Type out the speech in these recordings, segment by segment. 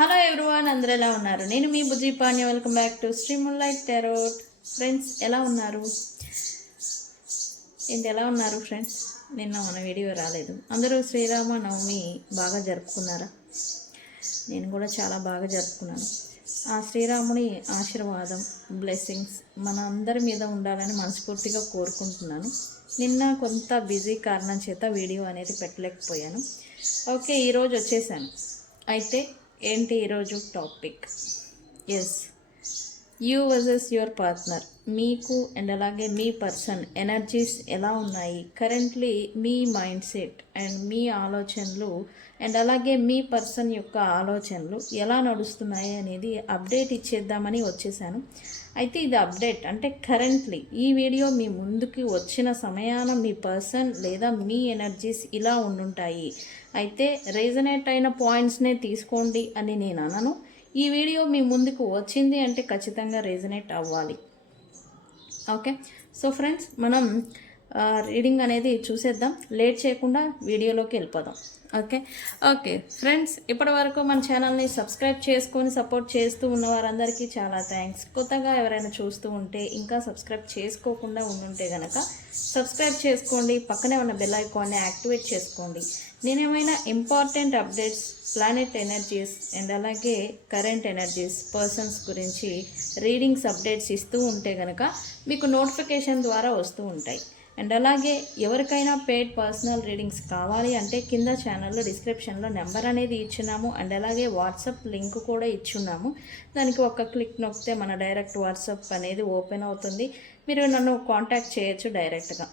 Hello everyone, అందరూ ఎలా ఉన్నారు? నేను మీ Bujji Panya. Welcome back to Sri moonlight tarot. Friends ఎలా ఉన్నారు? ఎలా ఉన్నారు ఫ్రెండ్స్? నిన్న మన వీడియో రాలేదు. అందరూ శ్రీరామ నవమి బాగా జరుపుకున్నారా? నేను కూడా చాలా బాగా జరుపుకున్నాను. ఆ శ్రీరాముని ఆశీర్వాదం, బ్లెస్సింగ్స్ మన అందరి మీద ఉండాలని మనస్ఫూర్తిగా కోరుకుంటున్నాను. నిన్న కొంత బిజీ కారణం చేత వీడియో అనేది పెట్టలేకపోయాను. ఓకే, ఈరోజు వచ్చేసాను. అయితే ఏంటి ఈరోజు topic? Yes, you versus your partner. మీకు అండ్ అలాగే మీ పర్సన్ ఎనర్జీస్ ఎలా ఉన్నాయి కరెంట్లీ, మీ మైండ్ సెట్ అండ్ మీ ఆలోచనలు అండ్ అలాగే మీ పర్సన్ యొక్క ఆలోచనలు ఎలా నడుస్తున్నాయి అనేది అప్డేట్ ఇచ్చేద్దామని వచ్చేసాను. అయితే ఇది అప్డేట్ అంటే కరెంట్లీ ఈ వీడియో మీ ముందుకి వచ్చిన సమయాన మీ పర్సన్ లేదా మీ ఎనర్జీస్ ఇలా ఉండుంటాయి. అయితే రీజనేట్ అయిన పాయింట్స్నే తీసుకోండి అని నేను అనను. ఈ వీడియో మీ ముందుకు వచ్చింది అంటే ఖచ్చితంగా రీజనేట్ అవ్వాలి. ఓకే, సో ఫ్రెండ్స్ మనం రీడింగ్ అనేది చూసేద్దాం. లేట్ చేయకుండా వీడియోలోకి వెళ్ళిపోదాం. ఓకే ఫ్రెండ్స్, ఇప్పటి వరకు మన ఛానల్ని సబ్స్క్రైబ్ చేసుకొని సపోర్ట్ చేస్తూ ఉన్న వారందరికీ చాలా థ్యాంక్స్. కొత్తగా ఎవరైనా చూస్తూ ఉంటే ఇంకా సబ్స్క్రైబ్ చేసుకోకుండా ఉండుంటే కనుక సబ్స్క్రైబ్ చేసుకోండి. పక్కనే ఉన్న బెల్ ఐకాన్ని యాక్టివేట్ చేసుకోండి. నేనేమైనా important updates, planet energies and అలాగే కరెంట్ ఎనర్జీస్, పర్సన్స్ గురించి రీడింగ్స్ అప్డేట్స్ ఇస్తూ ఉంటే కనుక మీకు నోటిఫికేషన్ ద్వారా వస్తూ ఉంటాయి. అండ్ అలాగే ఎవరికైనా పెయిడ్ పర్సనల్ రీడింగ్స్ కావాలి అంటే కింద ఛానల్లో డిస్క్రిప్షన్లో నెంబర్ అనేది ఇచ్చున్నాము. అండ్ అలాగే వాట్సాప్ లింక్ కూడా ఇచ్చున్నాము. దానికి ఒక క్లిక్ నొక్కితే మన డైరెక్ట్ వాట్సాప్ అనేది ఓపెన్ అవుతుంది. మీరు నన్ను కాంటాక్ట్ చేయొచ్చు డైరెక్ట్గా.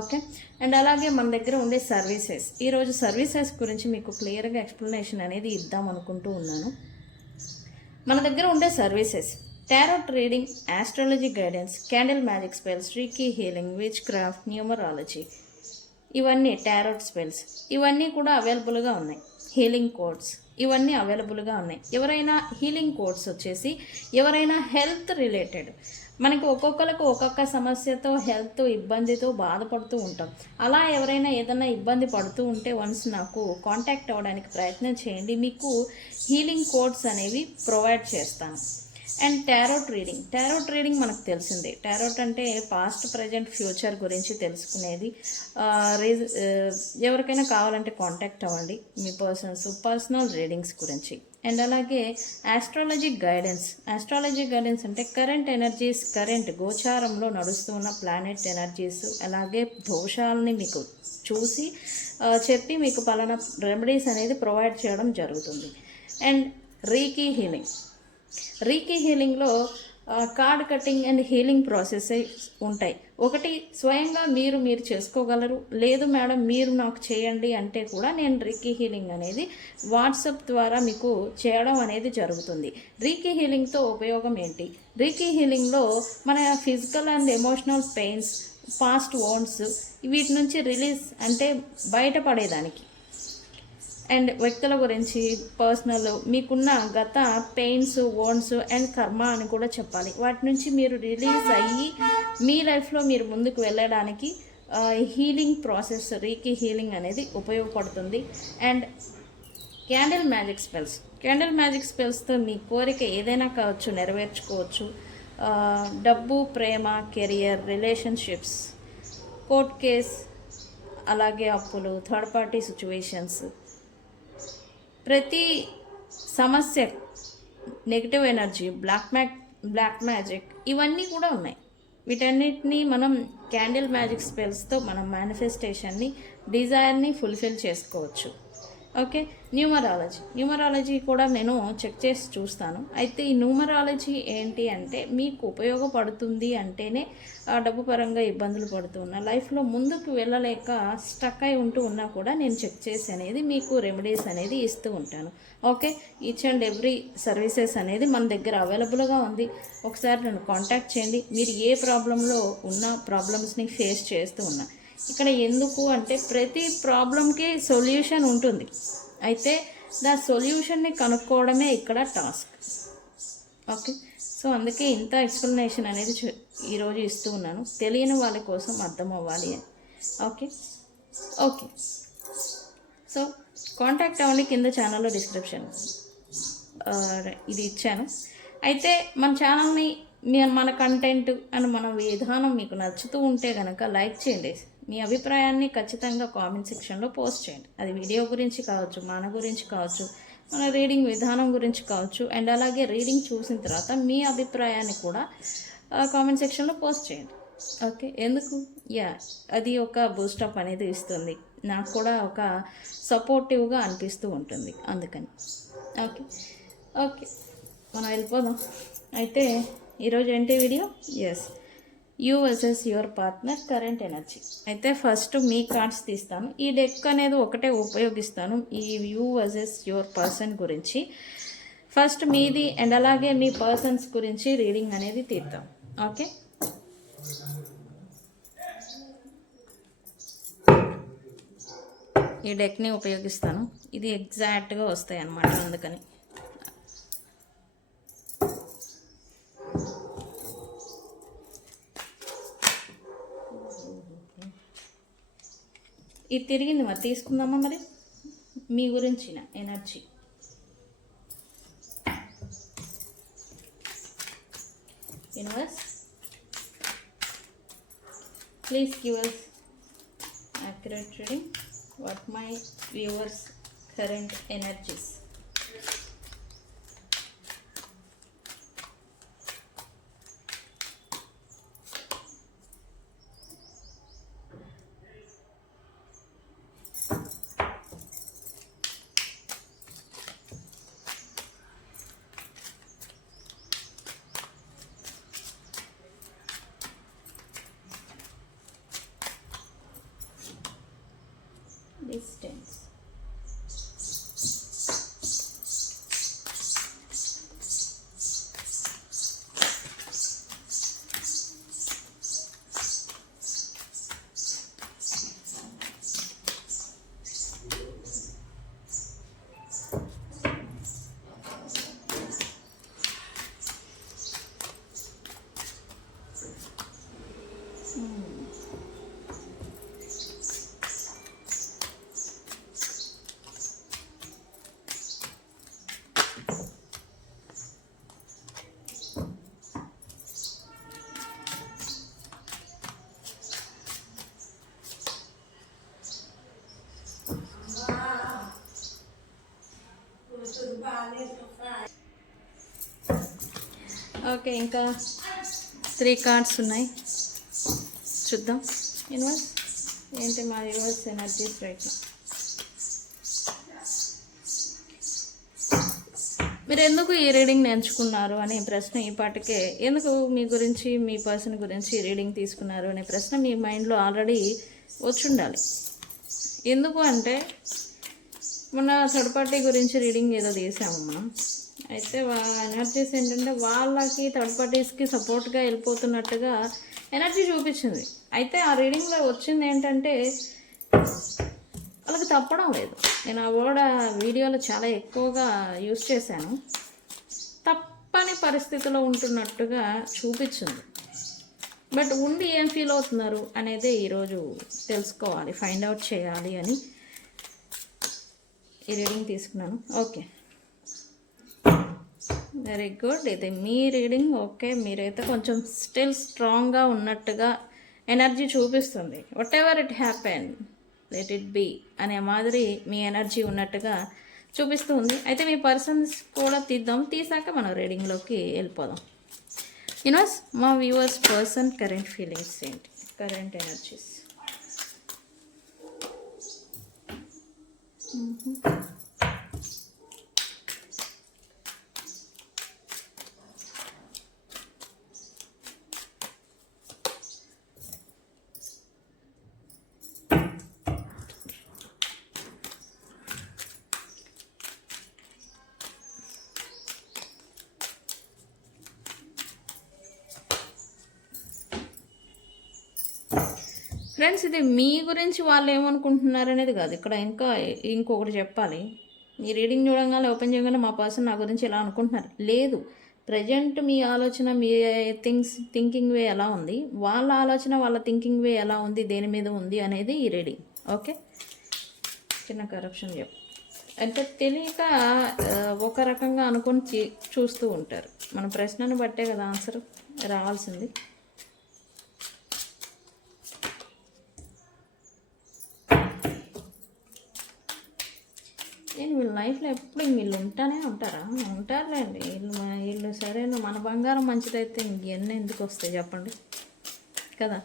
ఓకే, అండ్ అలాగే మన దగ్గర ఉండే సర్వీసెస్, ఈరోజు సర్వీసెస్ గురించి మీకు క్లియర్గా ఎక్స్ప్లెనేషన్ అనేది ఇద్దాం అనుకుంటూ ఉన్నాను. మన దగ్గర ఉండే services: tarot reading, astrology guidance, candle magic spells, reiki healing, which craft, numerology, ఇవన్నీ టారోట్ స్పెల్స్, ఇవన్నీ కూడా అవైలబుల్గా ఉన్నాయి. హీలింగ్ కోడ్స్ ఇవన్నీ అవైలబుల్గా ఉన్నాయి. ఎవరైనా హీలింగ్ కోడ్స్ వచ్చేసి ఎవరైనా హెల్త్ రిలేటెడ్, మనకి ఒక్కొక్కరికి ఒక్కొక్క సమస్యతో హెల్త్ ఇబ్బందితో బాధపడుతూ ఉంటాం. అలా ఎవరైనా ఏదైనా ఇబ్బంది పడుతూ ఉంటే వన్స్ నాకు కాంటాక్ట్ అవ్వడానికి ప్రయత్నం చేయండి. మీకు హీలింగ్ కోడ్స్ అనేవి ప్రొవైడ్ చేస్తాను. అండ్ టారోట్ రీడింగ్ మనకు తెలిసిందే. టారోట్ అంటే పాస్ట్, ప్రజెంట్, ఫ్యూచర్ గురించి తెలుసుకునేది. ఎవరికైనా కావాలంటే కాంటాక్ట్ అవ్వండి మీ పర్సనల్ రీడింగ్స్ గురించి. అండ్ అలాగే ఆస్ట్రాలజీ గైడెన్స్ అంటే కరెంట్ ఎనర్జీస్, కరెంట్ గోచారంలో నడుస్తున్న ప్లానెట్ ఎనర్జీస్, అలాగే దోషాలని మీకు చూసి చెప్పి మీకు పలానా రెమెడీస్ అనేది ప్రొవైడ్ చేయడం జరుగుతుంది. అండ్ రీకీ హీలింగ్లో cord cutting and healing process ఉంటాయి. ఒకటి స్వయంగా మీరు చేసుకోగలరు. లేదు మేడం మీరు నాకు చేయండి అంటే కూడా నేను రీకీ హీలింగ్ అనేది వాట్సాప్ ద్వారా మీకు చేయడం అనేది జరుగుతుంది. రీకీ హీలింగ్తో ఉపయోగం ఏంటి? రీకీ హీలింగ్లో మన physical and emotional pains, past wands వీటి నుంచి రిలీజ్ అంటే బయటపడేదానికి, అండ్ వ్యక్తుల గురించి పర్సనల్ మీకున్న గత పెయిన్స్, వోన్స్ అండ్ కర్మ అని కూడా చెప్పాలి. వాటి నుంచి మీరు రిలీజ్ అయ్యి మీ లైఫ్లో మీరు ముందుకు వెళ్ళడానికి హీలింగ్ ప్రాసెస్, రీకీ హీలింగ్ అనేది ఉపయోగపడుతుంది. అండ్ క్యాండిల్ మ్యాజిక్ స్పెల్స్తో మీ కోరిక ఏదైనా కావచ్చు, నెరవేర్చుకోవచ్చు. డబ్బు, ప్రేమ, కెరియర్, రిలేషన్షిప్స్, కోర్ట్ కేస్, అలాగే అప్పులు, థర్డ్ పార్టీ సిచ్యువేషన్స్, ప్రతి సమస్య, నెగిటివ్ ఎనర్జీ, బ్లాక్ మ్యాజిక్ ఇవన్నీ కూడా ఉన్నాయి. వీటన్నిటిని మనం క్యాండిల్ మ్యాజిక్ స్పెల్స్తో మనం మేనిఫెస్టేషన్ని, డిజైర్ని ఫుల్ఫిల్ చేసుకోవచ్చు. ఓకే, న్యూమరాలజీ కూడా నేను చెక్ చేసి చూస్తాను. అయితే ఈ న్యూమరాలజీ ఏంటి అంటే మీకు ఉపయోగపడుతుంది అంటేనే డబ్బు పరంగా ఇబ్బందులు పడుతున్నా, లైఫ్లో ముందుకు వెళ్ళలేక స్టక్ అయి ఉన్నా కూడా నేను చెక్ చేసి అనేది మీకు రెమెడీస్ అనేది ఇస్తూ ఉంటాను. Okay, each and every services అనేది మన దగ్గర అవైలబుల్గా ఉంది. ఒకసారి నన్ను కాంటాక్ట్ చేయండి. మీరు ఏ ప్రాబ్లంలో ఉన్న ప్రాబ్లమ్స్ని ఫేస్ చేస్తూ ఉన్నా, ఇక్కడ ఎందుకు అంటే ప్రతి ప్రాబ్లంకి సొల్యూషన్ ఉంటుంది. అయితే దా సొల్యూషన్ని కనుక్కోవడమే ఇక్కడ టాస్క్. ఓకే, సో అందుకే ఇంత ఎక్స్ప్లెనేషన్ అనేది ఈరోజు ఇస్తూ ఉన్నాను, తెలియని వాళ్ళ కోసం అర్థం అవ్వాలి అని. ఓకే, సో కాంటాక్ట్ అవ్వండి కింద ఛానల్లో డిస్క్రిప్షన్. ఇది ఇచ్చాను. అయితే మన ఛానల్ని మన కంటెంట్ అండ్ మన విధానం మీకు నచ్చుతూ ఉంటే కనుక లైక్ చేయండి. మీ అభిప్రాయాన్ని ఖచ్చితంగా కామెంట్ సెక్షన్లో పోస్ట్ చేయండి. అది వీడియో గురించి కావచ్చు, మన గురించి కావచ్చు, మన రీడింగ్ విధానం గురించి కావచ్చు. అండ్ అలాగే రీడింగ్ చూసిన తర్వాత మీ అభిప్రాయాన్ని కూడా కామెంట్ సెక్షన్లో పోస్ట్ చేయండి. ఓకే, ఎందుకు అది ఒక బూస్టప్ అనేది ఇస్తుంది, నాకు కూడా ఒక సపోర్టివ్గా అనిపిస్తూ ఉంటుంది, అందుకని. ఓకే ఓకే మనం వెళ్ళిపోదాం. అయితే ఈరోజు ఏంటి video? You versus your partner current energy. అయితే ఫస్ట్ మీ కార్డ్స్ తీస్తాను. ఈ డెక్ అనేది ఒకటే ఉపయోగిస్తాను ఈ యూ వర్సెస్ యువర్ పర్సన్ గురించి. ఫస్ట్ మీది అండ్ అలాగే మీ పర్సన్స్ గురించి రీడింగ్ అనేది తీద్దాం. ఓకే, ఈ డెక్ని ఉపయోగిస్తాను. ఇది ఎగ్జాక్ట్గా వస్తాయి అన్నమాట, అందుకని. ఇది తిరిగింది, మరి తీసుకుందామా? మరి మీ గురించిన energy. Universe, please give us accurate reading. What my viewers current energies. Distance. Okay, ఇంకా 3 కార్డ్స్ ఉన్నాయి, చూద్దాం. యూనివర్స్, ఏంటి మా యూనివర్స్ ఎనర్జీస్ రైట్? మీరు ఎందుకు ఈ రీడింగ్ ఎంచుకున్నారు అనే ప్రశ్న ఈ పాటికే, ఎందుకు మీ గురించి మీ పర్సన్ గురించి రీడింగ్ తీసుకున్నారు అనే ప్రశ్న మీ మైండ్లో ఆల్రెడీ వచ్చి ఉండాలి. ఎందుకు అంటే మొన్న థర్డ్ పార్టీ గురించి రీడింగ్ ఏదో తీసాము మనం. అయితే ఎనర్జీస్ ఏంటంటే వాళ్ళకి థర్డ్ పార్టీస్కి సపోర్ట్గా వెళ్ళిపోతున్నట్టుగా ఎనర్జీ చూపించింది. అయితే ఆ రీడింగ్లో వచ్చింది ఏంటంటే వాళ్ళకి తప్పడం లేదు. నేను ఆ వర్డ్ వీడియోలో చాలా ఎక్కువగా యూజ్ చేశాను. తప్పని పరిస్థితిలో ఉంటున్నట్టుగా చూపించింది. బట్ ఉండి ఏం ఫీల్ అవుతున్నారు అనేది ఈరోజు తెలుసుకోవాలి, ఫైండ్ అవుట్ చేయాలి అని ఈ రీడింగ్ తీసుకున్నాను. Okay, very good. ఇది మీ రీడింగ్. ఓకే, మీరైతే కొంచెం స్టిల్ స్ట్రాంగ్గా ఉన్నట్టుగా ఎనర్జీ చూపిస్తుంది. Whatever it happen let it be అనే మాదిరి మీ ఎనర్జీ ఉన్నట్టుగా చూపిస్తుంది. అయితే మీ పర్సన్స్ కూడా తీసాక మనం రీడింగ్లోకి వెళ్ళిపోదాం. యూనివర్స్, మా వ్యూవర్స్ పర్సన్ కరెంట్ ఫీలింగ్స్ ఏంటి, కరెంట్ ఎనర్జీస్? ఫ్రెండ్స్, ఇది మీ గురించి వాళ్ళు ఏమనుకుంటున్నారు అనేది కాదు, ఇక్కడ ఇంకొకటి చెప్పాలి. మీ రీడింగ్ చూడగానే ఓపెన్ చేయగానే మా పర్సన్ నా గురించి ఎలా అనుకుంటున్నారు లేదు. ప్రజెంట్ మీ ఆలోచన, మీ థింకింగ్ వే ఎలా ఉంది, వాళ్ళ ఆలోచన, వాళ్ళ థింకింగ్ వే ఎలా ఉంది, దేని మీద ఉంది అనేది ఈ రీడింగ్. ఓకే, చిన్న కరప్షన్ చెప్పు. అంటే తెలియక ఒక రకంగా అనుకొని చూస్తూ ఉంటారు. మన ప్రశ్నను బట్టే కదా ఆన్సర్ రావాల్సింది. నేను వీళ్ళ లైఫ్లో ఎప్పుడు వీళ్ళు ఉంటానే ఉంటారా? ఉంటారులేండి వీళ్ళు సరేనా, మన బంగారం మంచిదైతే ఇంకెన్ని ఎందుకు వస్తాయి చెప్పండి కదా.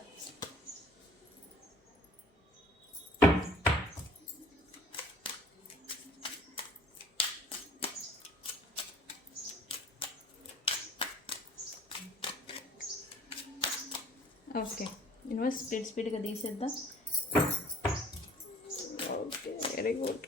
ఓకే, యూనివర్స్ స్పీడ్గా తీసేద్దాం. Okay, very good.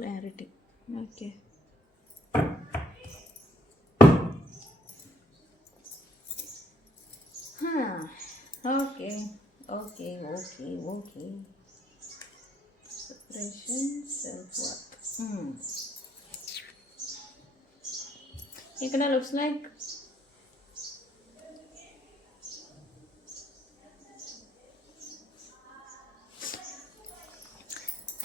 Clarity. Okay, okay okay okay okay. Separation, self worth. ఇక్కడ లుక్స్ లైక్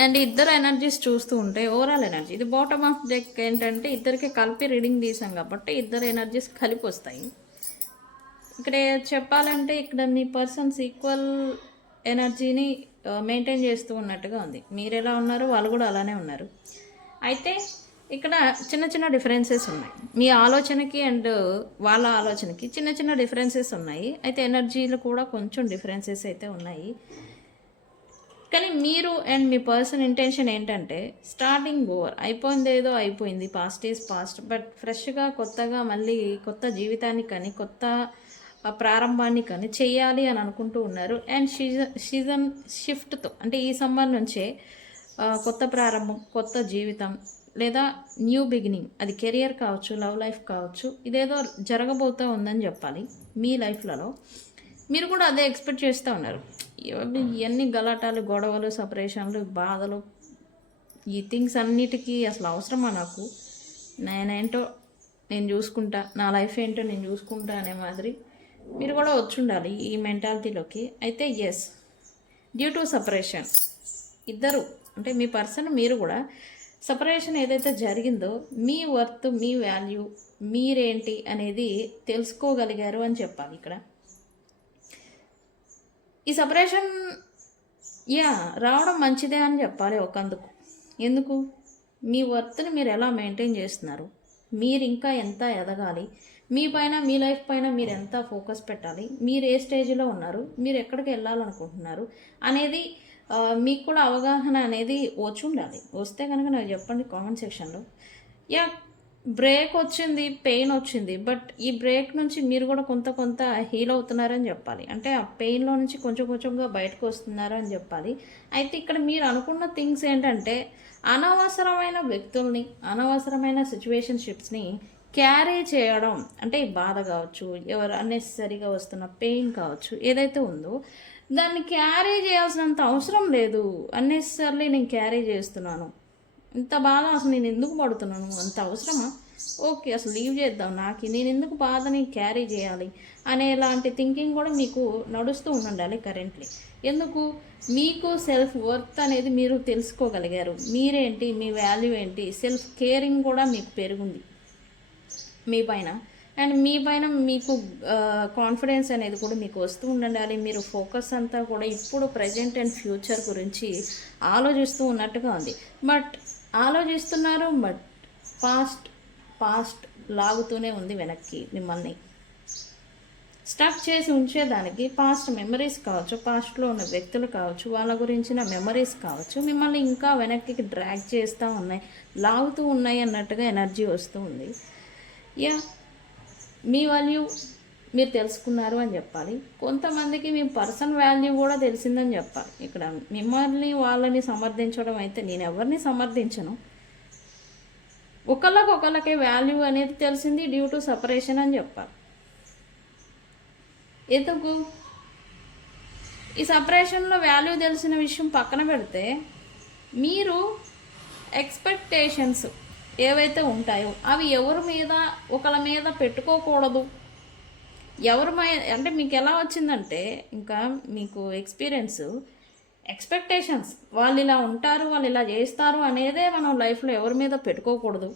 అండ్ ఇద్దరు ఎనర్జీస్ చూస్తూ ఉంటే ఓవరాల్ ఎనర్జీ, ఇది బాటమ్ ఆఫ్ డెక్ ఏంటంటే ఇద్దరికి కలిపి రీడింగ్ తీసాం కాబట్టి ఇద్దరు ఎనర్జీస్ కలిపి వస్తాయి. ఇక్కడ చెప్పాలంటే ఇక్కడ మీ పర్సన్స్ ఈక్వల్ ఎనర్జీని మెయింటైన్ చేస్తూ ఉన్నట్టుగా ఉంది. మీరు ఎలా ఉన్నారు వాళ్ళు కూడా అలానే ఉన్నారు. అయితే ఇక్కడ చిన్న చిన్న డిఫరెన్సెస్ ఉన్నాయి. మీ ఆలోచనకి అండ్ వాళ్ళ ఆలోచనకి చిన్న చిన్న డిఫరెన్సెస్ ఉన్నాయి. అయితే ఎనర్జీలు కూడా కొంచెం డిఫరెన్సెస్ అయితే ఉన్నాయి. కానీ మీరు అండ్ మీ పర్సన్ ఇంటెన్షన్ ఏంటంటే స్టార్టింగ్ ఓవర్, అయిపోయింది ఏదో అయిపోయింది, పాస్ట్ ఈజ్ పాస్ట్, బట్ ఫ్రెష్గా కొత్తగా మళ్ళీ కొత్త జీవితాన్ని కానీ కొత్త ప్రారంభాన్ని కానీ చెయ్యాలి అని అనుకుంటూ ఉన్నారు. అండ్ సీజన్ షిఫ్ట్తో అంటే ఈ సమ్మర్ నుంచే కొత్త ప్రారంభం, కొత్త జీవితం లేదా న్యూ బిగినింగ్, అది కెరియర్ కావచ్చు, లవ్ లైఫ్ కావచ్చు, ఇదేదో జరగబోతూ ఉందని చెప్పాలి మీ లైఫ్లలో. మీరు కూడా అదే ఎక్స్పెక్ట్ చేస్తూ ఉన్నారు. ఇవన్నీ గలాటాలు, గొడవలు, సపరేషన్లు, బాధలు, ఈ థింగ్స్ అన్నిటికీ అసలు అవసరమా నాకు, నేనేంటో నేను చూసుకుంటా, నా లైఫ్ ఏంటో నేను చూసుకుంటా అనే మాదిరి మీరు కూడా వచ్చి ఉండాలి ఈ మెంటాలిటీలోకి. అయితే ఎస్, డ్యూ టు సపరేషన్ ఇద్దరు అంటే మీ పర్సన్ మీరు కూడా సపరేషన్ ఏదైతే జరిగిందో మీ వర్త్, మీ వాల్యూ, మీరేంటి అనేది తెలుసుకోగలిగారు అని చెప్పాలి ఇక్కడ. ఈ సపరేషన్ రావడం మంచిదే అని చెప్పాలి ఒకందుకు. ఎందుకు, మీ వర్త్ని మీరు ఎలా మెయింటైన్ చేస్తున్నారు, మీరు ఇంకా ఎంత ఎదగాలి, మీ పైన మీ లైఫ్ పైన మీరు ఎంత ఫోకస్ పెట్టాలి, మీరు ఏ స్టేజ్లో ఉన్నారు, మీరు ఎక్కడికి వెళ్ళాలనుకుంటున్నారు అనేది మీకు కూడా అవగాహన అనేది వచ్చి ఉండాలి. వస్తే కనుక నాకు చెప్పండి కామెంట్ సెక్షన్లో. బ్రేక్ వచ్చింది, పెయిన్ వచ్చింది, బట్ ఈ బ్రేక్ నుంచి మీరు కూడా కొంత హీల్ అవుతున్నారని చెప్పాలి. అంటే ఆ పెయిన్లో నుంచి కొంచెంగా బయటకు వస్తున్నారు అని చెప్పాలి. అయితే ఇక్కడ మీరు అనుకున్న థింగ్స్ ఏంటంటే అనవసరమైన వ్యక్తుల్ని, అనవసరమైన సిచ్యువేషన్షిప్స్ని క్యారీ చేయడం, అంటే ఈ బాధ కావచ్చు, ఎవరు అన్నెసరీగా వస్తున్న పెయిన్ కావచ్చు, ఏదైతే ఉందో దాన్ని క్యారీ చేయాల్సినంత అవసరం లేదు. అన్నెసరీ నేను క్యారీ చేస్తున్నాను, ఇంత బాధ అసలు నేను ఎందుకు పడుతున్నాను, అంత అవసరమా, ఓకే అసలు లీవ్ చేద్దాం, నాకు నేను ఎందుకు బాధని క్యారీ చేయాలి అనేలాంటి థింకింగ్ కూడా మీకు నడుస్తూ ఉండాలి కరెంట్లీ. ఎందుకు, మీకు సెల్ఫ్ వర్త్ అనేది మీరు తెలుసుకోగలిగారు, మీరేంటి, మీ వాల్యూ ఏంటి, సెల్ఫ్ కేరింగ్ కూడా మీకు పెరుగుంది మీ పైన. అండ్ మీ పైన మీకు కాన్ఫిడెన్స్ అనేది కూడా మీకు వస్తూ ఉండాలి. మీరు ఫోకస్ అంతా కూడా ఇప్పుడు ప్రజెంట్ అండ్ ఫ్యూచర్ గురించి ఆలోచిస్తూ ఉన్నట్టుగా ఉంది. బట్ ఆలోచిస్తున్నారు, బట్ పాస్ట్ లాగుతూనే ఉంది వెనక్కి, మిమ్మల్ని స్టక్ చేసి ఉంచేదానికి. పాస్ట్ మెమరీస్ కావచ్చు, పాస్ట్లో ఉన్న వ్యక్తులు కావచ్చు, వాళ్ళ గురించిన మెమరీస్ కావచ్చు, మిమ్మల్ని ఇంకా వెనక్కి డ్రాగ్ చేస్తూ ఉన్నాయి, లాగుతూ ఉన్నాయి అన్నట్టుగా ఎనర్జీ వస్తూ ఉంది. మీ వాల్యూ, మీరు తెలుసుకున్నారు అని చెప్పాలి. కొంతమందికి మీ పర్సన్ వాల్యూ కూడా తెలిసిందని చెప్పాలి. ఇక్కడ మిమ్మల్ని వాళ్ళని సమర్థించడం అయితే నేను ఎవరిని సమర్థించను. ఒకళ్ళకే వాల్యూ అనేది తెలిసింది డ్యూ టు సపరేషన్ అని చెప్పాలి. ఎందుకు ఈ సపరేషన్లో వాల్యూ తెలిసిన విషయం పక్కన పెడితే, మీరు ఎక్స్పెక్టేషన్స్ ఏవైతే ఉంటాయో అవి ఎవరి మీద ఒకళ్ళ మీద పెట్టుకోకూడదు. అంటే మీకు ఎలా వచ్చిందంటే, ఇంకా మీకు ఎక్స్పెక్టేషన్స్ వాళ్ళు ఇలా ఉంటారు, వాళ్ళు ఇలా చేస్తారు అనేదే మనం లైఫ్లో ఎవరి మీద పెట్టుకోకూడదు.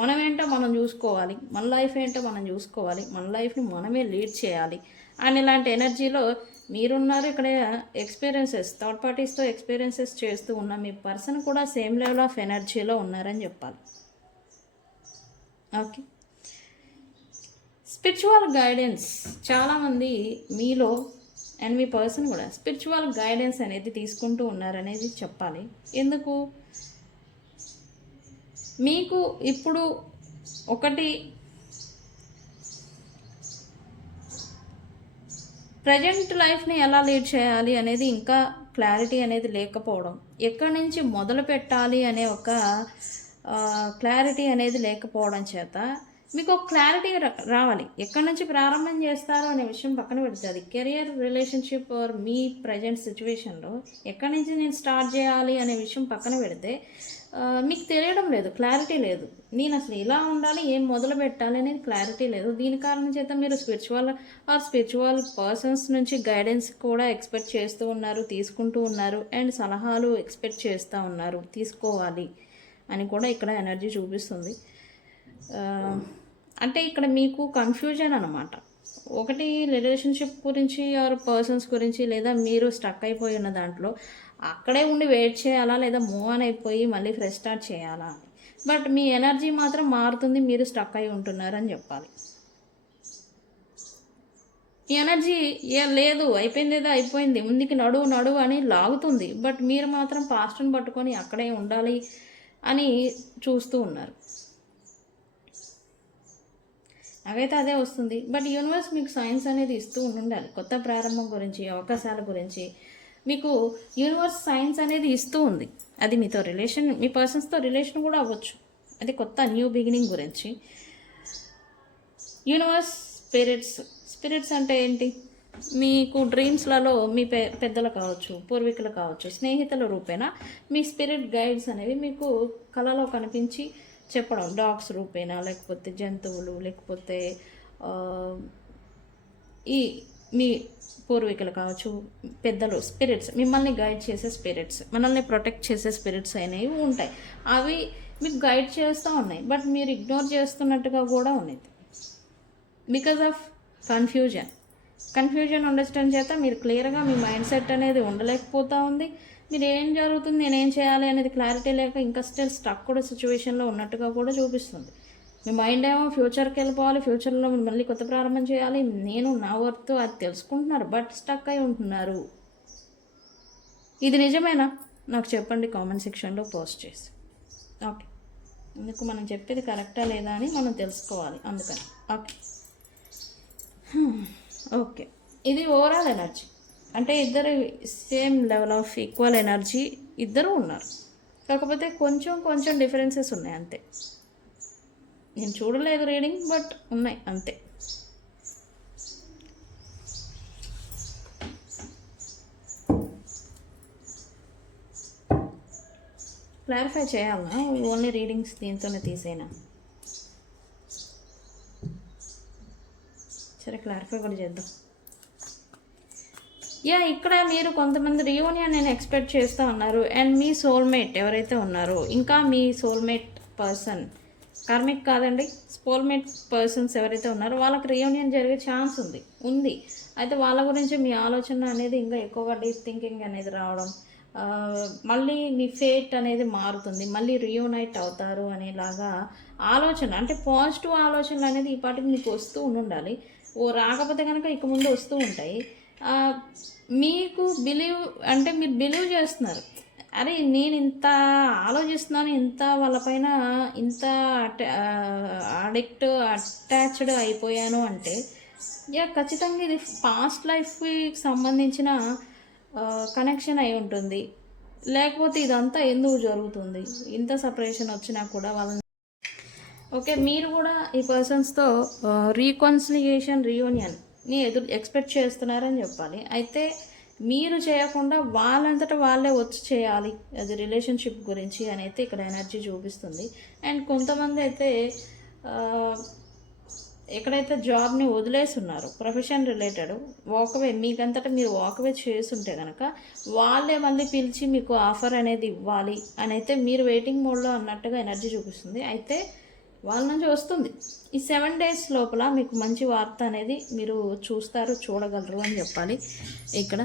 మనం ఏంటో మనం చూసుకోవాలి, మన లైఫ్ ఏంటో మనం చూసుకోవాలి, మన లైఫ్ని మనమే లీడ్ చేయాలి అని ఇలాంటి ఎనర్జీలో మీరున్నారు. ఇక్కడ థర్డ్ పార్టీస్తో ఎక్స్పీరియన్సెస్ చేస్తూ ఉన్న మీ పర్సన్ కూడా సేమ్ లెవెల్ ఆఫ్ ఎనర్జీలో ఉన్నారని చెప్పాలి. ఓకే, స్పిరిచువల్ గైడెన్స్ చాలామంది మీలో అండ్ మీ పర్సన్ కూడా స్పిరిచువల్ గైడెన్స్ అనేది తీసుకుంటూ ఉన్నారనేది చెప్పాలి. ఎందుకు మీకు ఇప్పుడు ఒకటి ప్రజెంట్ లైఫ్ని ఎలా లీడ్ చేయాలి అనేది ఇంకా క్లారిటీ అనేది లేకపోవడం, ఎక్కడి నుంచి మొదలు పెట్టాలి అనే ఒక క్లారిటీ అనేది లేకపోవడం చేత మీకు ఒక క్లారిటీ రావాలి. ఎక్కడి నుంచి ప్రారంభం చేస్తారో అనే విషయం పక్కన పెడితే, అది కెరియర్, రిలేషన్షిప్ ఆర్ మీ ప్రజెంట్ సిచ్యువేషన్లో ఎక్కడి నుంచి నేను స్టార్ట్ చేయాలి అనే విషయం పక్కన పెడితే మీకు తెలియడం లేదు, క్లారిటీ లేదు. నేను అసలు ఇలా ఉండాలి, ఏం మొదలు పెట్టాలి అనేది క్లారిటీ లేదు. దీని కారణం చేత మీరు స్పిరిచువల్ పర్సన్స్ నుంచి గైడెన్స్ కూడా ఎక్స్పెక్ట్ చేస్తూ ఉన్నారు, తీసుకుంటూ ఉన్నారు, అండ్ సలహాలు ఎక్స్పెక్ట్ చేస్తూ ఉన్నారు, తీసుకోవాలి అని కూడా ఇక్కడ ఎనర్జీ చూపిస్తుంది. అంటే ఇక్కడ మీకు కన్ఫ్యూజన్ అనమాట. ఒకటి రిలేషన్షిప్ గురించి ఆర్ పర్సన్స్ గురించి, లేదా మీరు స్టక్ అయిపోయి ఉన్న దాంట్లో అక్కడే ఉండి వెయిట్ చేయాలా, లేదా మూవ్ ఆన్ అయిపోయి మళ్ళీ ఫ్రెష్ స్టార్ట్ చేయాలా అని. బట్ మీ ఎనర్జీ మాత్రం మారుతుంది, మీరు స్టక్ అయి ఉంటున్నారని చెప్పాలి. ఈ ఎనర్జీ లేదు, అయిపోయింది ఏదో అయిపోయింది, ముందుకి నడువు అని లాగుతుంది. బట్ మీరు మాత్రం పాస్ట్ని పట్టుకొని అక్కడే ఉండాలి అని చూస్తూ ఉన్నారు. నాకైతే అదే వస్తుంది. బట్ యూనివర్స్ మీకు సైన్స్ అనేది ఇస్తూ ఉండాలి. కొత్త ప్రారంభం గురించి, అవకాశాల గురించి మీకు యూనివర్స్ సైన్స్ అనేది ఇస్తూ ఉంది. అది మీతో రిలేషన్, మీ పర్సన్స్తో రిలేషన్ కూడా అవ్వచ్చు. అది కొత్త న్యూ బిగినింగ్ గురించి. యూనివర్స్ స్పిరిట్స్ అంటే ఏంటి? మీకు డ్రీమ్స్లలో మీ పెద్దలు కావచ్చు, పూర్వీకులు కావచ్చు, స్నేహితుల రూపేణా మీ స్పిరిట్ గైడ్స్ అనేవి మీకు కళలో కనిపించి చెప్పడం. డాగ్స్ రూపేణా, లేకపోతే జంతువులు, లేకపోతే ఈ మీ పూర్వీకులు కావచ్చు, పెద్దలు, స్పిరిట్స్, మిమ్మల్ని గైడ్ చేసే స్పిరిట్స్, మనల్ని ప్రొటెక్ట్ చేసే స్పిరిట్స్ అనేవి ఉంటాయి. అవి మీకు గైడ్ చేస్తూ ఉన్నాయి, బట్ మీరు ఇగ్నోర్ చేస్తున్నట్టుగా కూడా ఉన్నాయి. బికాజ్ ఆఫ్ కన్ఫ్యూజన్ ఉండటం చేత మీరు క్లియర్గా మీ మైండ్ సెట్ అనేది ఉండలేకపోతూ ఉంది. మీరు ఏం జరుగుతుంది, నేనేం చేయాలి అనేది క్లారిటీ లేక ఇంకా స్టిల్ స్టక్ కూడా సిచ్యువేషన్లో ఉన్నట్టుగా కూడా చూపిస్తుంది. మీ మైండ్ ఏమో ఫ్యూచర్కి వెళ్ళిపోవాలి, ఫ్యూచర్లో మళ్ళీ కొత్త ప్రారంభం చేయాలి, నేను నా వర్త్ అది తెలుసుకుంటున్నారు, బట్ స్టక్ అయి ఉంటున్నారు. ఇది నిజమేనా? నాకు చెప్పండి కామెంట్ సెక్షన్లో పోస్ట్ చేసి. ఓకే, అందుకు మనం చెప్పేది కరెక్టా లేదా అని మనం తెలుసుకోవాలి, అందుకని. ఓకే, ఇది ఓవరాల్ ఎనర్జీ. అంటే ఇద్దరు same level of equal energy ఇద్దరు ఉన్నారు, కాకపోతే కొంచెం డిఫరెన్సెస్ ఉన్నాయి అంతే. నేను చూడలేదు రీడింగ్, బట్ ఉన్నాయి అంతే. క్లారిఫై చేయాలా? ఓన్లీ రీడింగ్స్ దీంతోనే తీసేనా? సరే, క్లారిఫై కూడా చేద్దాం. ఇక్కడ మీరు కొంతమంది రియూనియన్ నేను ఎక్స్పెక్ట్ చేస్తూ ఉన్నారు. అండ్ మీ సోల్మేట్ ఎవరైతే ఉన్నారో, ఇంకా మీ సోల్మేట్ పర్సన్, కార్మిక్ కాదండి, సోల్మేట్ పర్సన్స్ ఎవరైతే ఉన్నారో వాళ్ళకి రియూనియన్ జరిగే ఛాన్స్ ఉంది. అయితే వాళ్ళ గురించి మీ ఆలోచన అనేది ఇంకా ఎక్కువగా డీప్ థింకింగ్ అనేది రావడం, మళ్ళీ మీ ఫేట్ అనేది మారుతుంది, మళ్ళీ రియూనైట్ అవుతారు అనేలాగా ఆలోచన, అంటే పాజిటివ్ ఆలోచనలు అనేది ఈ పాటికి మీకు వస్తూ ఉండాలి. రాకపోతే కనుక ఇక ముందు వస్తూ ఉంటాయి. మీకు మీరు బిలీవ్ చేస్తున్నారు, అరే నేను ఇంత ఆలోచిస్తున్నాను, ఇంత వాళ్ళపైన ఇంత అడిక్ట్ అటాచ్డ్ అయిపోయాను అంటే ఖచ్చితంగా ఇది పాస్ట్ లైఫ్కి సంబంధించిన కనెక్షన్ అయి ఉంటుంది. లేకపోతే ఇదంతా ఎందుకు జరుగుతుంది, ఇంత సపరేషన్ వచ్చినా కూడా వాళ్ళని. ఓకే, మీరు కూడా ఈ పర్సన్స్తో రీకన్సిలియేషన్ రీయూనియన్ని ఎక్స్పెక్ట్ చేస్తున్నారని చెప్పాలి. అయితే మీరు చేయకుండా వాళ్ళంతటా వాళ్ళే వచ్చి చేయాలి అది రిలేషన్షిప్ గురించి అని అయితే ఇక్కడ ఎనర్జీ చూపిస్తుంది. అండ్ కొంతమంది అయితే ఎక్కడైతే జాబ్ని వదిలేసి ఉన్నారో ప్రొఫెషన్ రిలేటెడ్ వాకవే, మీకంతటా మీరు వాకవే చేస్తుంటే కనుక వాళ్ళే మళ్ళీ పిలిచి మీకు ఆఫర్ అనేది ఇవ్వాలి అని అయితే మీరు వెయిటింగ్ మోడ్లో అన్నట్టుగా ఎనర్జీ చూపిస్తుంది. అయితే వాళ్ళ నుంచి వస్తుంది. ఈ 7 days లోపల మీకు మంచి వార్త అనేది మీరు చూడగలరు అని చెప్పాలి ఇక్కడ.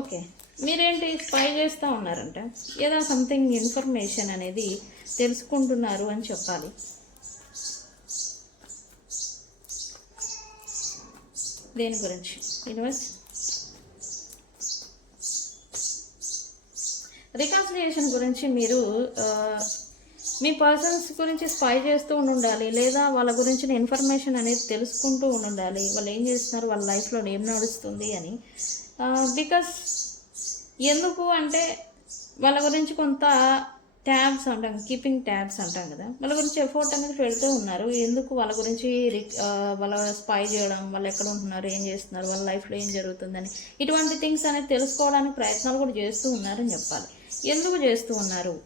ఓకే, మీరేంటి స్పై చేస్తూ ఉన్నారంటే ఏదో సంథింగ్ ఇన్ఫర్మేషన్ అనేది తెలుసుకుంటున్నారు అని చెప్పాలి. దేని గురించి? యూనివర్స్ రికన్సిలియేషన్ గురించి మీరు మీ పర్సన్స్ గురించి స్పై చేస్తూ ఉండాలి, లేదా వాళ్ళ గురించిన ఇన్ఫర్మేషన్ అనేది తెలుసుకుంటూ ఉండాలి. వాళ్ళు ఏం చేస్తున్నారు, వాళ్ళ లైఫ్లో ఏం నడుస్తుంది అని. బికాస్ ఎందుకు అంటే వాళ్ళ గురించి కొంత ట్యాబ్స్ అంటాం, కీపింగ్ ట్యాబ్స్ అంటాం కదా, వాళ్ళ గురించి ఎఫోర్ట్ అనేది పెడుతూ ఉన్నారు. ఎందుకు వాళ్ళ గురించి వాళ్ళ స్పై చేయడం, వాళ్ళు ఎక్కడ ఉంటున్నారు, ఏం చేస్తున్నారు, వాళ్ళ లైఫ్లో ఏం జరుగుతుందని ఇటువంటి థింగ్స్ అనేది తెలుసుకోవడానికి ప్రయత్నాలు కూడా చేస్తూ ఉన్నారని చెప్పాలి. ఎందుకు చేస్తూ ఉన్నారు?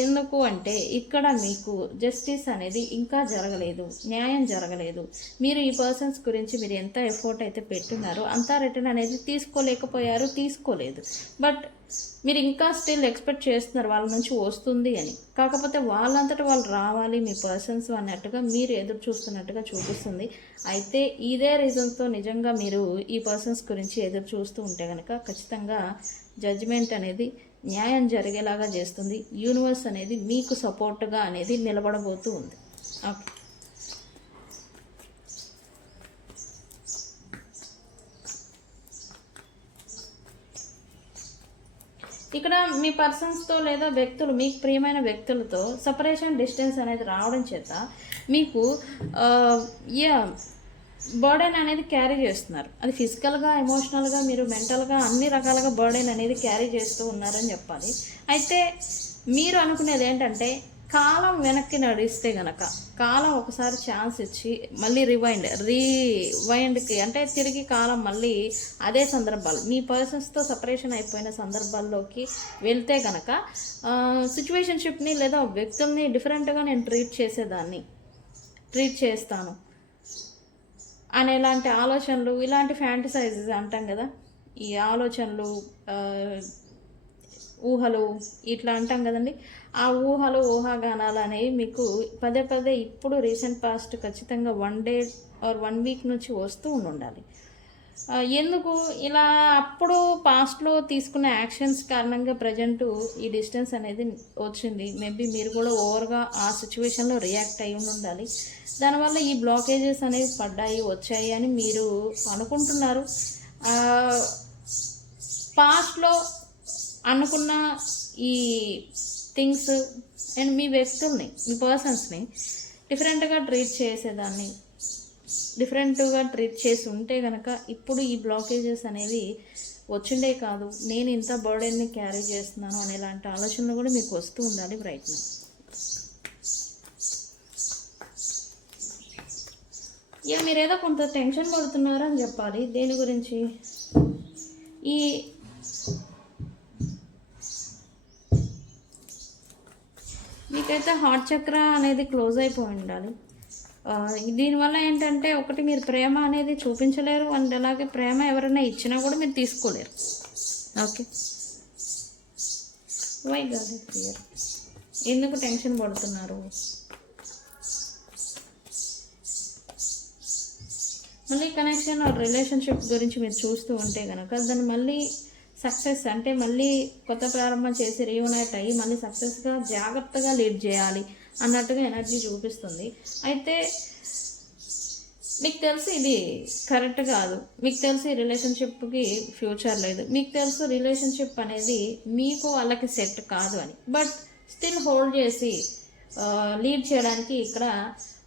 ఎందుకు అంటే ఇక్కడ మీకు జస్టిస్ అనేది ఇంకా జరగలేదు, న్యాయం జరగలేదు. మీరు ఈ పర్సన్స్ గురించి మీరు ఎంత ఎఫోర్ట్ అయితే పెట్టున్నారో అంతా రిటర్న్ అనేది తీసుకోలేదు. బట్ మీరు ఇంకా స్టిల్ ఎక్స్పెక్ట్ చేస్తున్నారు వాళ్ళ నుంచి వస్తుంది అని. కాకపోతే వాళ్ళంతటా వాళ్ళు రావాలి మీ పర్సన్స్ అన్నట్టుగా మీరు ఎదురు చూస్తున్నట్టుగా చూపిస్తుంది. అయితే ఇదే రీజన్తో నిజంగా మీరు ఈ పర్సన్స్ గురించి ఎదురు చూస్తూ ఉంటే కనుక ఖచ్చితంగా జడ్జిమెంట్ అనేది న్యాయం జరిగేలాగా చేస్తుంది. యూనివర్స్ అనేది మీకు సపోర్ట్గా అనేది నిలబడబోతూ ఉంది. ఓకే, ఇక్కడ మీ పర్సన్స్తో లేదా వ్యక్తులు, మీకు ప్రియమైన వ్యక్తులతో సపరేషన్ డిస్టెన్స్ అనేది రావడం చేత మీకు బర్డెన్ అనేది క్యారీ చేస్తున్నారు. అది ఫిజికల్గా, ఎమోషనల్గా, మీరు మెంటల్గా అన్ని రకాలుగా బర్డెన్ అనేది క్యారీ చేస్తూ ఉన్నారని చెప్పాలి. అయితే మీరు అనుకునేది ఏంటంటే కాలం వెనక్కి నడిస్తే గనక, కాలం ఒకసారి ఛాన్స్ ఇచ్చి మళ్ళీ రీవైండ్కి అంటే తిరిగి కాలం మళ్ళీ అదే సందర్భాలు మీ పర్సన్స్తో సపరేషన్ అయిపోయిన సందర్భాల్లోకి వెళ్తే గనక సిచ్యువేషన్షిప్ని లేదా వ్యక్తుల్ని డిఫరెంట్గా నేను ట్రీట్ చేస్తాను అనేలాంటి ఆలోచనలు, ఇలాంటి ఫ్యాంటసైజెస్ అంటాం కదా, ఈ ఆలోచనలు, ఊహలు ఇట్లా అంటాం కదండి. ఆ ఊహలు, ఊహాగానాలు అనేవి మీకు పదే ఇప్పుడు రీసెంట్ పాస్ట్ ఖచ్చితంగా 1 day or 1 week నుంచి వస్తూ ఉండాలి. ఎందుకు ఇలా అప్పుడు పాస్ట్లో తీసుకున్న యాక్షన్స్ కారణంగా ప్రజెంట్ ఈ డిస్టెన్స్ అనేది వచ్చింది. మేబీ మీరు కూడా ఓవర్గా ఆ సిచ్యువేషన్లో రియాక్ట్ అయి ఉండాలి. దానివల్ల ఈ బ్లాకేజెస్ అనేవి వచ్చాయి అని మీరు అనుకుంటున్నారు. పాస్ట్లో అనుకున్న ఈ థింగ్స్ అండ్ మీ వ్యక్తుల్ని, మీ పర్సన్స్ని డిఫరెంట్గా ట్రీట్ చేసి ఉంటే కనుక ఇప్పుడు ఈ బ్లాకేజెస్ అనేవి వచ్చిండే కాదు. నేను ఇంత బర్డెన్ని క్యారీ చేస్తున్నాను అనేలాంటి ఆలోచనలు కూడా మీకు వస్తూ ఉండాలి ప్రయత్నం. మీరేదో కొంత టెన్షన్ పడుతున్నారు అని చెప్పాలి. దేని గురించి? మీకైతే హార్ట్ చక్ర అనేది క్లోజ్ అయిపోయి ఉండాలి. దీనివల్ల ఏంటంటే ఒకటి, మీరు ప్రేమ అనేది చూపించలేరు, అండ్ అలాగే ప్రేమ ఎవరైనా ఇచ్చినా కూడా మీరు తీసుకోలేరు. ఓకే, వై గాడ్ క్లియర్? ఎందుకు టెన్షన్ పడుతున్నారు? మళ్ళీ కనెక్షన్ రిలేషన్షిప్ గురించి మీరు చూస్తూ ఉంటే కనుక దాన్ని మళ్ళీ సక్సెస్ అంటే మళ్ళీ కొత్త ప్రారంభం చేసి రీయూనైట్ అయ్యి మళ్ళీ సక్సెస్గా జాగ్రత్తగా లీడ్ చేయాలి అన్నట్టుగా ఎనర్జీ చూపిస్తుంది. అయితే మీకు తెలుసు ఇది కరెక్ట్ కాదు, మీకు తెలుసు ఈ రిలేషన్షిప్కి ఫ్యూచర్ లేదు, మీకు తెలుసు రిలేషన్షిప్ అనేది మీకు వాళ్ళకి సెట్ కాదు అని. బట్ స్టిల్ హోల్డ్ చేసి లీడ్ చేయడానికి ఇక్కడ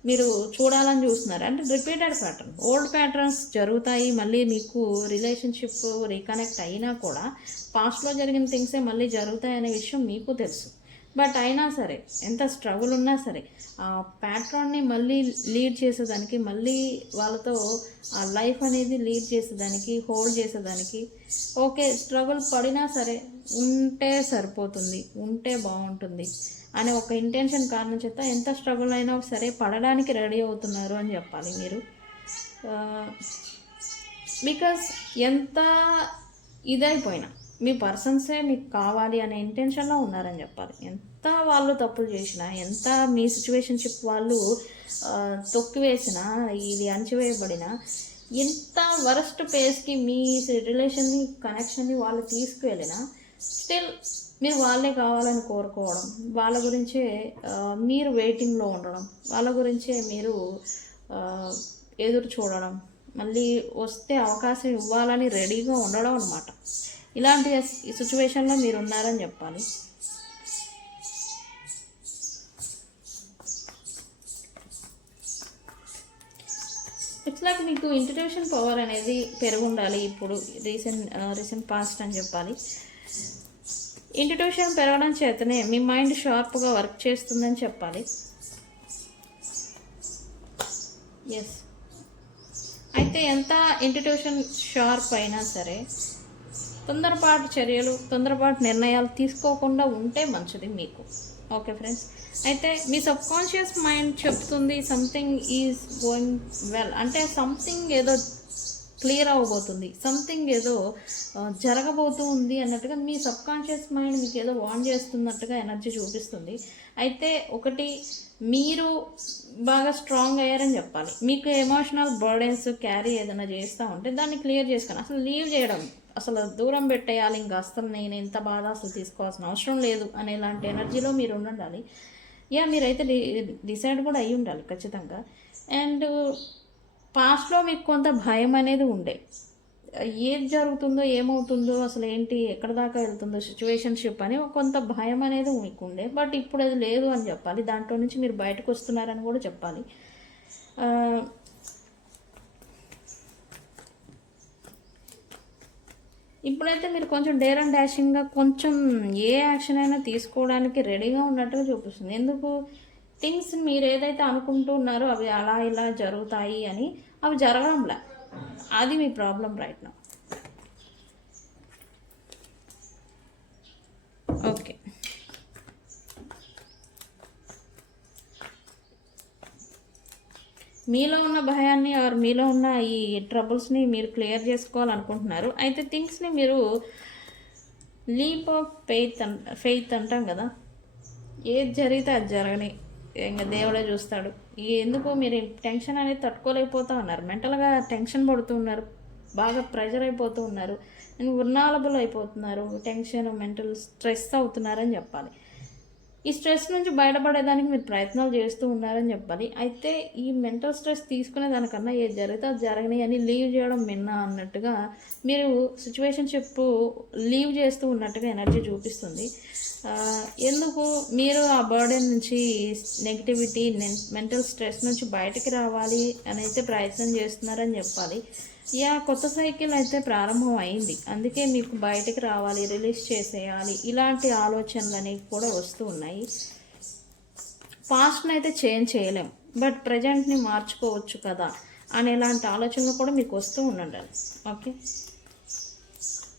మీరు చూడాలని చూస్తున్నారు. అంటే రిపీటెడ్ ప్యాటర్న్, ఓల్డ్ ప్యాటర్న్స్ జరుగుతాయి. మళ్ళీ మీకు రిలేషన్షిప్ రీకనెక్ట్ అయినా కూడా పాస్ట్లో జరిగిన థింగ్సే మళ్ళీ జరుగుతాయి అనే విషయం మీకు తెలుసు. బట్ అయినా సరే, ఎంత స్ట్రగుల్ ఉన్నా సరే, ఆ ప్యాట్రాన్ని మళ్ళీ లీడ్ చేసేదానికి, మళ్ళీ వాళ్ళతో ఆ లైఫ్ అనేది లీడ్ చేసేదానికి, హోల్డ్ చేసేదానికి, ఓకే స్ట్రగుల్ పడినా సరే ఉంటే సరిపోతుంది, ఉంటే బాగుంటుంది అనే ఒక ఇంటెన్షన్ కారణం చేత ఎంత స్ట్రగుల్ అయినా సరే పడడానికి రెడీ అవుతున్నారు అని చెప్పాలి మీరు. బికాస్ ఎంత ఇదైపోయినా మీ పర్సన్సే మీకు కావాలి అనే ఇంటెన్షన్లో ఉన్నారని చెప్పాలి. ఎంత వాళ్ళు తప్పులు చేసినా, ఎంత మీ సిచ్యువేషన్షిప్ వాళ్ళు తొక్కివేసినా, ఇది అణచివేయబడినా, ఎంత వరస్ట్ పేస్కి మీ రిలేషన్ని, కనెక్షన్ని వాళ్ళు తీసుకువెళ్ళినా స్టిల్ మీరు వాళ్ళే కావాలని కోరుకోవడం, వాళ్ళ గురించే మీరు వెయిటింగ్లో ఉండడం, వాళ్ళ గురించే మీరు ఎదురు చూడడం, మళ్ళీ వస్తే అవకాశం ఇవ్వాలని రెడీగా ఉండడం అనమాట. ఇలాంటి సిచ్యువేషన్లో మీరు ఉన్నారని చెప్పాలి. ఇట్స్ లైక్ మీకు ఇంట్యూషన్ పవర్ అనేది పెరుగుండాలి ఇప్పుడు, రీసెంట్ పాస్ట్ అని చెప్పాలి. ఇంట్యూషన్ పెరగడం చేతనే మీ మైండ్ షార్ప్గా వర్క్ చేస్తుందని చెప్పాలి. ఎస్, అయితే ఎంత ఇంట్యూషన్ షార్ప్ అయినా సరే తొందరపాటు చర్యలు, తొందరపాటు నిర్ణయాలు తీసుకోకుండా ఉంటే మంచిది మీకు. ఓకే ఫ్రెండ్స్, అయితే మీ సబ్కాన్షియస్ మైండ్ చెప్తుంది సంథింగ్ ఈజ్ గోయింగ్ వెల్, అంటే సంథింగ్ ఏదో క్లియర్ అవ్వబోతుంది, సంథింగ్ ఏదో జరగబోతూ ఉంది అన్నట్టుగా మీ సబ్కాన్షియస్ మైండ్ మీకు ఏదో వార్న్ చేస్తున్నట్టుగా ఎనర్జీ చూపిస్తుంది. అయితే ఒకటి, మీరు బాగా స్ట్రాంగ్ అయ్యారని చెప్పాలి. మీకు ఎమోషనల్ బర్డెన్స్ క్యారీ ఏదైనా చేస్తూ ఉంటే దాన్ని క్లియర్ చేసుకొని అసలు లీవ్ చేయడం, అసలు దూరం పెట్టేయాలి, ఇంకా అసలు నేను ఎంత బాధ అసలు తీసుకోవాల్సిన అవసరం లేదు అనేలాంటి ఎనర్జీలో మీరు ఉండాలి. మీరైతే డిసైడ్ కూడా అయ్యి ఉండాలి ఖచ్చితంగా. అండ్ పాస్ట్లో మీకు కొంత భయం అనేది ఉండే, ఏది జరుగుతుందో, ఏమవుతుందో, అసలు ఏంటి, ఎక్కడ దాకా వెళ్తుందో సిచ్యువేషన్షిప్ అని కొంత భయం అనేది మీకు ఉండే. బట్ ఇప్పుడు అది లేదు అని చెప్పాలి. దాంట్లో నుంచి మీరు బయటకు వస్తున్నారని కూడా చెప్పాలి. ఇప్పుడైతే మీరు కొంచెం డేర్ అండ్ డాషింగ్గా కొంచెం ఏ యాక్షన్ అయినా తీసుకోవడానికి రెడీగా ఉన్నట్టుగా చూపిస్తుంది. ఎందుకు, థింగ్స్ మీరు ఏదైతే అనుకుంటున్నారో అవి అలా ఇలా జరుగుతాయి అని, అవి జరగడంలే. అది మీ ప్రాబ్లం రైట్ నౌ. ఓకే, మీలో ఉన్న భయాన్ని ఆర్ మీలో ఉన్న ఈ ట్రబుల్స్ని మీరు క్లియర్ చేసుకోవాలనుకుంటున్నారు. అయితే థింగ్స్ని మీరు లీప్ ఆఫ్ ఫెయిత్ అంటాం కదా, ఏది జరిగితే అది జరగని, ఇంకా దేవుడే చూస్తాడు. ఎందుకు మీరు టెన్షన్ అనేది తట్టుకోలేకపోతూ ఉన్నారు, మెంటల్గా టెన్షన్ పడుతూ ఉన్నారు, బాగా ప్రెషర్ అయిపోతూ ఉన్నారు, వుర్నాలబుల్ అయిపోతున్నారు, టెన్షన్, మెంటల్ స్ట్రెస్ అవుతున్నారని చెప్పాలి. ఈ స్ట్రెస్ నుంచి బయటపడేదానికి మీరు ప్రయత్నాలు చేస్తూ ఉన్నారని చెప్పాలి. అయితే ఈ మెంటల్ స్ట్రెస్ తీసుకునే దానికన్నా ఏది జరిగితే అది జరగని అని లీవ్ చేయడం మిన్నా అన్నట్టుగా మీరు సిచ్యువేషన్షిప్ లీవ్ చేస్తూ ఉన్నట్టుగా ఎనర్జీ చూపిస్తుంది. ఎందుకు, మీరు ఆ బర్డెన్ నుంచి, నెగిటివిటీ, మెంటల్ స్ట్రెస్ నుంచి బయటికి రావాలి అని అయితే ప్రయత్నం చేస్తున్నారని చెప్పాలి. కొత్త సైకిల్ అయితే ప్రారంభం అయింది, అందుకే మీకు బయటికి రావాలి, రిలీజ్ చేసేయాలి, ఇలాంటి ఆలోచనలు అనేవి కూడా వస్తూ ఉన్నాయి. పాస్ట్ని అయితే చేంజ్ చేయలేం, బట్ ప్రజెంట్ని మార్చుకోవచ్చు కదా అనేలాంటి ఆలోచనలు కూడా మీకు వస్తూ ఉండాలి. ఓకే,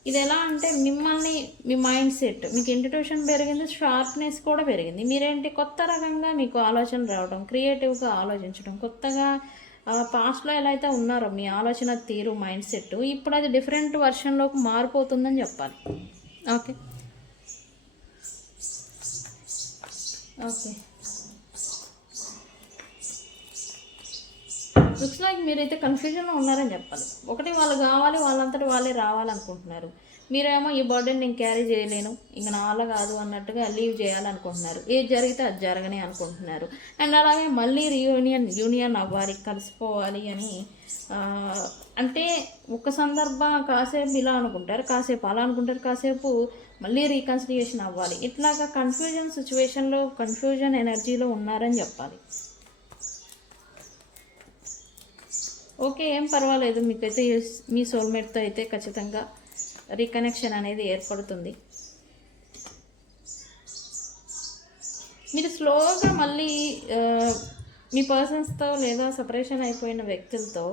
ఇది ఎలా అంటే మిమ్మల్ని, మీ మైండ్ సెట్, మీకు ఇంట్యూషన్ పెరిగింది, షార్ప్నెస్ కూడా పెరిగింది. మీరేంటి, కొత్త రకంగా మీకు ఆలోచనలు రావడం, క్రియేటివ్గా ఆలోచించడం, కొత్తగా పాస్ట్లో ఎలా అయితే ఉన్నారో మీ ఆలోచన తీరు, మైండ్ సెట్, ఇప్పుడు అది డిఫరెంట్ వర్షన్లోకి మారిపోతుందని చెప్పాలి. ఓకే ఓకే, లుక్స్ లైక్ మీరైతే కన్ఫ్యూజన్లో ఉన్నారని చెప్పాలి. ఒకటి, వాళ్ళు కావాలి, వాళ్ళంతటి వాళ్ళే రావాలనుకుంటున్నారు. మీరేమో ఈ బర్డెన్ నేను క్యారీ చేయలేను, ఇంక నా వల్ల కాదు అన్నట్టుగా లీవ్ చేయాలనుకుంటున్నారు. ఏది జరిగితే అది జరగని అనుకుంటున్నారు. అండ్ అలాగే మళ్ళీ యూనియన్ అవ్వాలి, కలిసిపోవాలి అని, అంటే ఒక సందర్భం కాసేపు ఇలా అనుకుంటారు, కాసేపు అలా అనుకుంటారు, కాసేపు మళ్ళీ రీకన్సిలియేషన్ అవ్వాలి. ఇట్లాగా కన్ఫ్యూజన్ సిచ్యువేషన్లో, కన్ఫ్యూజన్ ఎనర్జీలో ఉన్నారని చెప్పాలి. ఓకే, ఏం పర్వాలేదు. మీకైతే మీ సోల్మేట్తో అయితే ఖచ్చితంగా రీకనెక్షన్ అనేది ఏర్పడుతుంది. మీరు స్లోగా మళ్ళీ మీ పర్సన్స్తో లేదా సపరేషన్ అయిపోయిన వ్యక్తులతో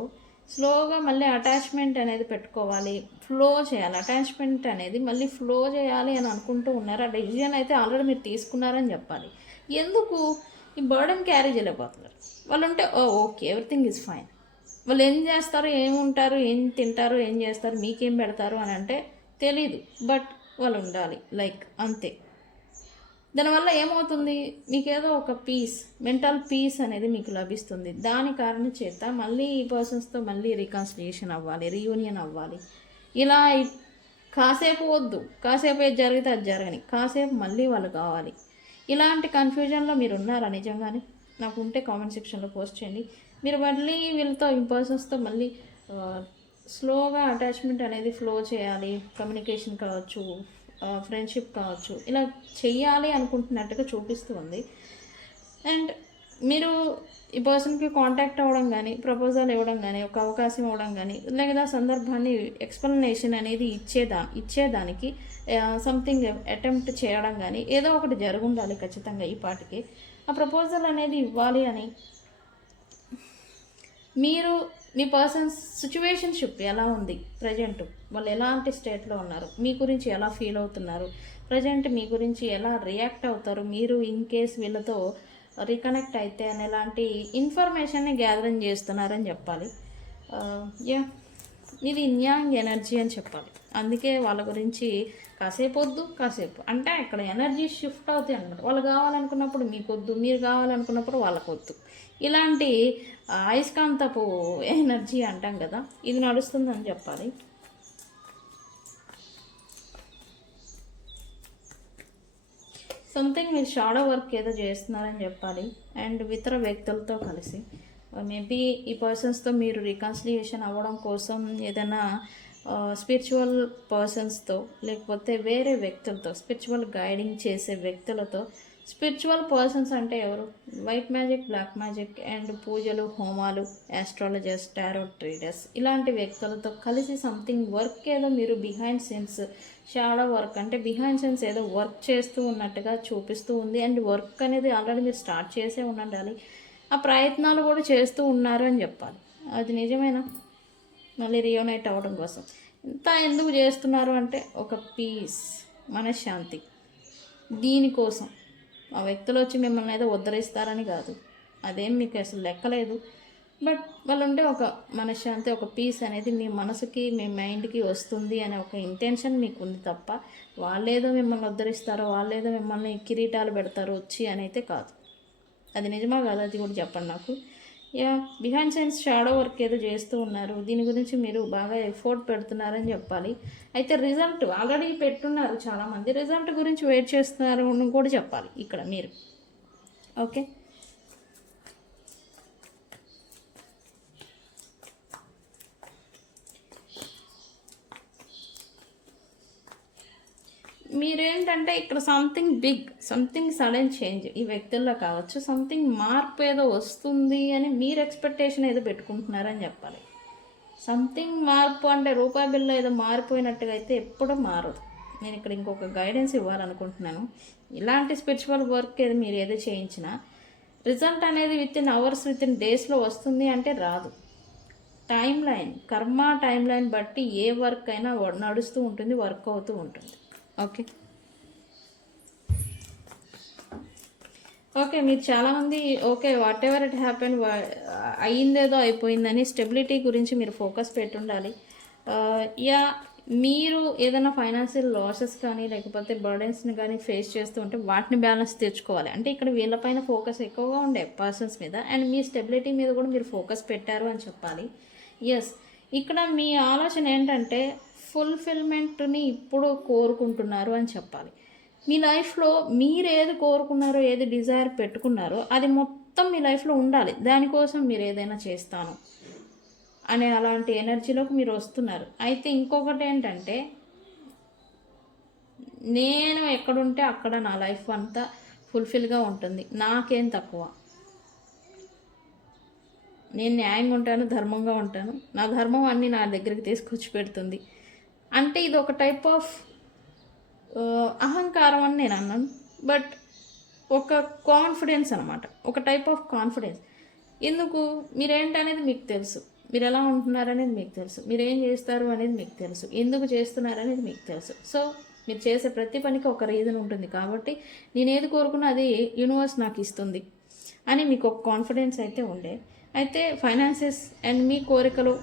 స్లోగా మళ్ళీ అటాచ్మెంట్ అనేది పెట్టుకోవాలి, ఫ్లో చేయాలి. అటాచ్మెంట్ అనేది మళ్ళీ ఫ్లో చేయాలి అని అనుకుంటూ ఉన్నారు. ఆ డెసిజన్ అయితే ఆల్రెడీ మీరు తీసుకున్నారని చెప్పాలి. ఎందుకు ఈ బర్డెన్ క్యారీ చేయలేకపోతున్నారు? వాళ్ళు ఉంటే ఓకే, ఎవ్రీథింగ్ ఈజ్ ఫైన్. వాళ్ళు ఏం చేస్తారు, ఏముంటారు, ఏం తింటారు, ఏం చేస్తారు, మీకేం పెడతారు అని అంటే తెలీదు. బట్ వాళ్ళు ఉండాలి, లైక్ అంతే. దానివల్ల ఏమవుతుంది, మీకేదో ఒక పీస్, మెంటల్ పీస్ అనేది మీకు లభిస్తుంది. దాని కారణం చేత మళ్ళీ ఈ పర్సన్స్తో మళ్ళీ రికన్సిలియేషన్ అవ్వాలి, రీయూనియన్ అవ్వాలి. ఇలా కాసేపు వద్దు, కాసేపు ఏది జరిగితే అది జరగని, కాసేపు మళ్ళీ వాళ్ళు కావాలి. ఇలాంటి కన్ఫ్యూజన్లో మీరు ఉన్నారా నిజంగానే? నాకు ఉంటే కామెంట్ సెక్షన్లో పోస్ట్ చేయండి. మీరు మళ్ళీ వీళ్ళతో ఈ పర్సన్స్తో మళ్ళీ స్లోగా అటాచ్మెంట్ అనేది ఫ్లో చేయాలి. కమ్యూనికేషన్ కావచ్చు, ఫ్రెండ్షిప్ కావచ్చు, ఇలా చెయ్యాలి అనుకుంటున్నట్టుగా చూపిస్తూ ఉంది. అండ్ మీరు ఈ పర్సన్కి కాంటాక్ట్ అవ్వడం కానీ, ప్రపోజల్ ఇవ్వడం కానీ, ఒక అవకాశం ఇవ్వడం కానీ, లేదా సందర్భాన్ని ఎక్స్ప్లెనేషన్ అనేది ఇచ్చేదానికి సంథింగ్ అటెంప్ట్ చేయడం కానీ ఏదో ఒకటి జరుగుండాలి ఖచ్చితంగా ఈ పాటికి. ఆ ప్రపోజల్ అనేది ఇవ్వాలి అని మీరు మీ పర్సన్స్ సిచ్యువేషన్షిప్ ఎలా ఉంది ప్రజెంట్, వాళ్ళు ఎలాంటి స్టేట్లో ఉన్నారు, మీ గురించి ఎలా ఫీల్ అవుతున్నారు, ప్రజెంట్ మీ గురించి ఎలా రియాక్ట్ అవుతారు, మీరు ఇన్ కేస్ వీళ్ళతో రీకనెక్ట్ అయితే అని ఎలాంటి ఇన్ఫర్మేషన్ని గ్యాదరింగ్ చేస్తున్నారని చెప్పాలి. ఇది న్యాంగ్ ఎనర్జీ అని చెప్పాలి. అందుకే వాళ్ళ గురించి కాసేపు వద్దు, కాసేపు అంటే ఇక్కడ ఎనర్జీ షిఫ్ట్ అవుతాయి అనమాట. వాళ్ళు కావాలనుకున్నప్పుడు మీకు వద్దు, మీరు కావాలనుకున్నప్పుడు వాళ్ళకు వద్దు. ఇలాంటి అయస్కాంతపు ఎనర్జీ అంటాం కదా, ఇది నడుస్తుందని చెప్పాలి. సంథింగ్ మీరు షాడో వర్క్ ఏదో చేస్తున్నారని చెప్పాలి. అండ్ ఇతర వ్యక్తులతో కలిసి మేబీ ఈ పర్సన్స్తో మీరు రికన్సిలియేషన్ అవ్వడం కోసం ఏదైనా స్పిరిచువల్ పర్సన్స్తో, లేకపోతే వేరే వ్యక్తులతో, స్పిరిచువల్ గైడింగ్ చేసే వ్యక్తులతో. స్పిరిచువల్ పర్సన్స్ అంటే ఎవరు? White magic, black magic and పూజలు, హోమాలు, ఆస్ట్రాలజర్స్, టారో ట్రీడర్స్, ఇలాంటి వ్యక్తులతో కలిసి సంథింగ్ వర్క్ ఏదో మీరు బిహైండ్ సీన్స్, షాడో వర్క్ అంటే బిహైండ్ సీన్స్ ఏదో వర్క్ చేస్తూ ఉన్నట్టుగా చూపిస్తూ ఉంది. అండ్ వర్క్ అనేది ఆల్రెడీ మీరు స్టార్ట్ చేసే ఉండాలి, ఆ ప్రయత్నాలు కూడా చేస్తూ ఉన్నారు అని చెప్పాలి. అది నిజమేనా? మళ్ళీ రియూనైట్ అవ్వడం కోసం ఇంత ఎందుకు చేస్తున్నారు అంటే ఒక పీస్, మనశ్శాంతి. దీనికోసం ఆ వ్యక్తులు వచ్చి మిమ్మల్ని ఏదో ఉద్ధరిస్తారని కాదు, అదేం మీకు అసలు లెక్కలేదు. బట్ వాళ్ళు ఉంటే ఒక మనశ్శాంతి, ఒక పీస్ అనేది మీ మనసుకి, మీ మైండ్కి వస్తుంది అనే ఒక ఇంటెన్షన్ మీకు ఉంది తప్ప వాళ్ళేదో మిమ్మల్ని ఉద్ధరిస్తారో, వాళ్ళేదో మిమ్మల్ని కిరీటాలు పెడతారో వచ్చి అని అయితే కాదు. అది నిజమా కాదు, అది కూడా చెప్పండి నాకు. బిహైండ్ సైన్స్ షాడో వర్క్ ఏదో చేస్తూ ఉన్నారు, దీని గురించి మీరు బాగా ఎఫోర్ట్ పెడుతున్నారని చెప్పాలి. అయితే రిజల్ట్ ఆల్రెడీ పెట్టున్నారు చాలామంది, రిజల్ట్ గురించి వెయిట్ చేస్తున్నారు అని కూడా చెప్పాలి ఇక్కడ మీరు. ఓకే, మీరేంటంటే ఇక్కడ something big, something sudden change ఈ వ్యక్తుల్లో కావచ్చు, సంథింగ్ మార్పు ఏదో వస్తుంది అని మీరు ఎక్స్పెక్టేషన్ ఏదో పెట్టుకుంటున్నారని చెప్పాలి. సంథింగ్ మార్పు అంటే రూపాయి బిల్ల ఏదో మారిపోయినట్టుగా అయితే ఎప్పుడూ మారదు. నేను ఇక్కడ ఇంకొక గైడెన్స్ ఇవ్వాలనుకుంటున్నాను. ఇలాంటి స్పిరిచువల్ వర్క్ ఏదో మీరు ఏదో చేయించినా రిజల్ట్ అనేది with in hours, with in డేస్లో వస్తుంది అంటే రాదు. టైం లైన్, కర్మ టైం లైన్ బట్టి ఏ వర్క్ అయినా నడుస్తూ ఉంటుంది, వర్క్ అవుతూ ఉంటుంది. ఓకే, మీరు చాలామంది okay whatever it happen, అయ్యిందేదో అయిపోయిందని స్టెబిలిటీ గురించి మీరు ఫోకస్ పెట్టుండాలి. మీరు ఏదైనా ఫైనాన్షియల్ లాసెస్ కానీ లేకపోతే బర్డెన్స్ని కానీ ఫేస్ చేస్తూ ఉంటే వాటిని బ్యాలెన్స్ తెచ్చుకోవాలి. అంటే ఇక్కడ వీళ్ళపైన ఫోకస్ ఎక్కువగా ఉండే పర్సన్స్ మీద, అండ్ మీ స్టెబిలిటీ మీద కూడా మీరు ఫోకస్ పెట్టారు అని చెప్పాలి. ఇక్కడ మీ ఆలోచన ఏంటంటే ఫుల్ఫిల్మెంట్ని ఇప్పుడు కోరుకుంటున్నారు అని చెప్పాలి. మీ లైఫ్లో మీరు ఏది కోరుకున్నారో, ఏది డిజైర్ పెట్టుకున్నారో అది మొత్తం మీ లైఫ్లో ఉండాలి. దానికోసం మీరు ఏదైనా చేస్తాను అనే అలాంటి ఎనర్జీలోకి మీరు వస్తున్నారు. అయితే ఇంకొకటి ఏంటంటే, నేను ఎక్కడుంటే అక్కడ నా లైఫ్ అంతా ఫుల్ఫిల్గా ఉంటుంది, నాకేం తక్కువ, నేను న్యాయంగా ఉంటాను, ధర్మంగా ఉంటాను, నా ధర్మం అన్నీ నా దగ్గరికి తీసుకొచ్చి పెడుతుంది అంటే ఇది ఒక టైప్ ఆఫ్ అహంకారం అని నేను అన్నాను. బట్ ఒక కాన్ఫిడెన్స్ అనమాట, ఒక టైప్ ఆఫ్ కాన్ఫిడెన్స్. ఎందుకు? మీరేంటనేది మీకు తెలుసు, మీరు ఎలా ఉంటున్నారనేది మీకు తెలుసు, మీరు ఏం చేస్తారు అనేది మీకు తెలుసు, ఎందుకు చేస్తున్నారనేది మీకు తెలుసు. సో మీరు చేసే ప్రతి పనికి ఒక రీజన్ ఉంటుంది కాబట్టి నేను ఏది కోరుకున్నా అది యూనివర్స్ నాకు ఇస్తుంది అని మీకు ఒక కాన్ఫిడెన్స్ అయితే ఉండే. అయితే ఫైనాన్సెస్ అండ్ మీ కోరికలు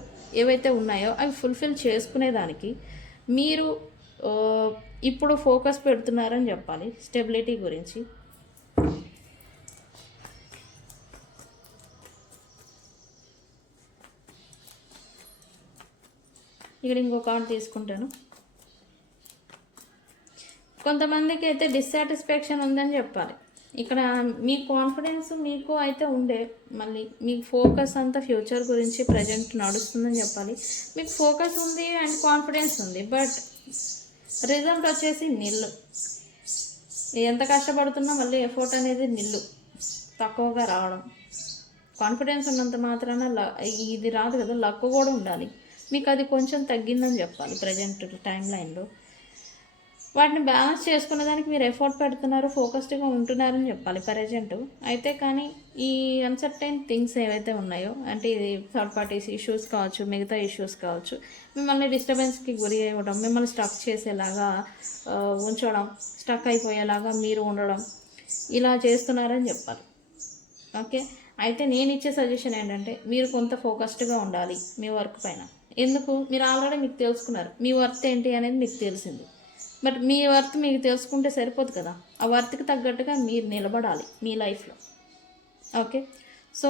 ఏవైతే ఉన్నాయో అవి ఫుల్ఫిల్ చేసుకునేదానికి మీరు ఇప్పుడు ఫోకస్ పెడుతున్నారని చెప్పాలి స్టెబిలిటీ గురించి. ఇక్కడ ఇంకో కార్డ్ తీసుకుంటాను. కొంతమందికి అయితే డిస్సాటిస్ఫాక్షన్ ఉందని చెప్పాలి. ఇక్కడ మీ కాన్ఫిడెన్స్ మీకు అయితే ఉండే, మళ్ళీ మీ ఫోకస్ అంతా ఫ్యూచర్ గురించి ప్రజెంట్ నడుస్తుందని చెప్పాలి. మీకు ఫోకస్ ఉంది అండ్ కాన్ఫిడెన్స్ ఉంది, బట్ రిజల్ట్ వచ్చేసి నిల్లు. ఎంత కష్టపడుతున్నా మళ్ళీ ఎఫర్ట్ అనేది నిల్లు, తక్కువగా రావడం. కాన్ఫిడెన్స్ ఉన్నంత మాత్రాన ఇది రాదు కదా, లక్ కూడా ఉండాలి. మీకు అది కొంచెం తగ్గిందని చెప్పాలి ప్రజెంట్ టైం లైన్లో. వాటిని బ్యాలెన్స్ చేసుకునే దానికి మీరు ఎఫర్ట్ పెడుతున్నారు, ఫోకస్డ్గా ఉంటున్నారని చెప్పాలి ప్రజెంట్. అయితే కానీ ఈ అన్సర్టైన్ థింగ్స్ ఏవైతే ఉన్నాయో, అంటే ఇది థర్డ్ పార్టీస్ ఇష్యూస్ కావచ్చు, మిగతా ఇష్యూస్ కావచ్చు, మిమ్మల్ని డిస్టర్బెన్స్కి గురి అవ్వడం, మిమ్మల్ని స్టక్ చేసేలాగా ఉంచడం, స్టక్ అయిపోయేలాగా మీరు ఉండడం, ఇలా చేస్తున్నారని చెప్పాలి. ఓకే. అయితే నేను ఇచ్చే సజెషన్ ఏంటంటే మీరు కొంత ఫోకస్డ్గా ఉండాలి మీ వర్క్ పైన. ఎందుకు? మీరు ఆల్రెడీ మీకు తెలుసుకున్నారు మీ వర్త్ ఏంటి అనేది మీకు తెలిసింది. బట్ మీ వర్త్ మీకు తెలుసుకుంటే సరిపోదు కదా, ఆ వర్త్కి తగ్గట్టుగా మీరు నిలబడాలి మీ లైఫ్లో. ఓకే. సో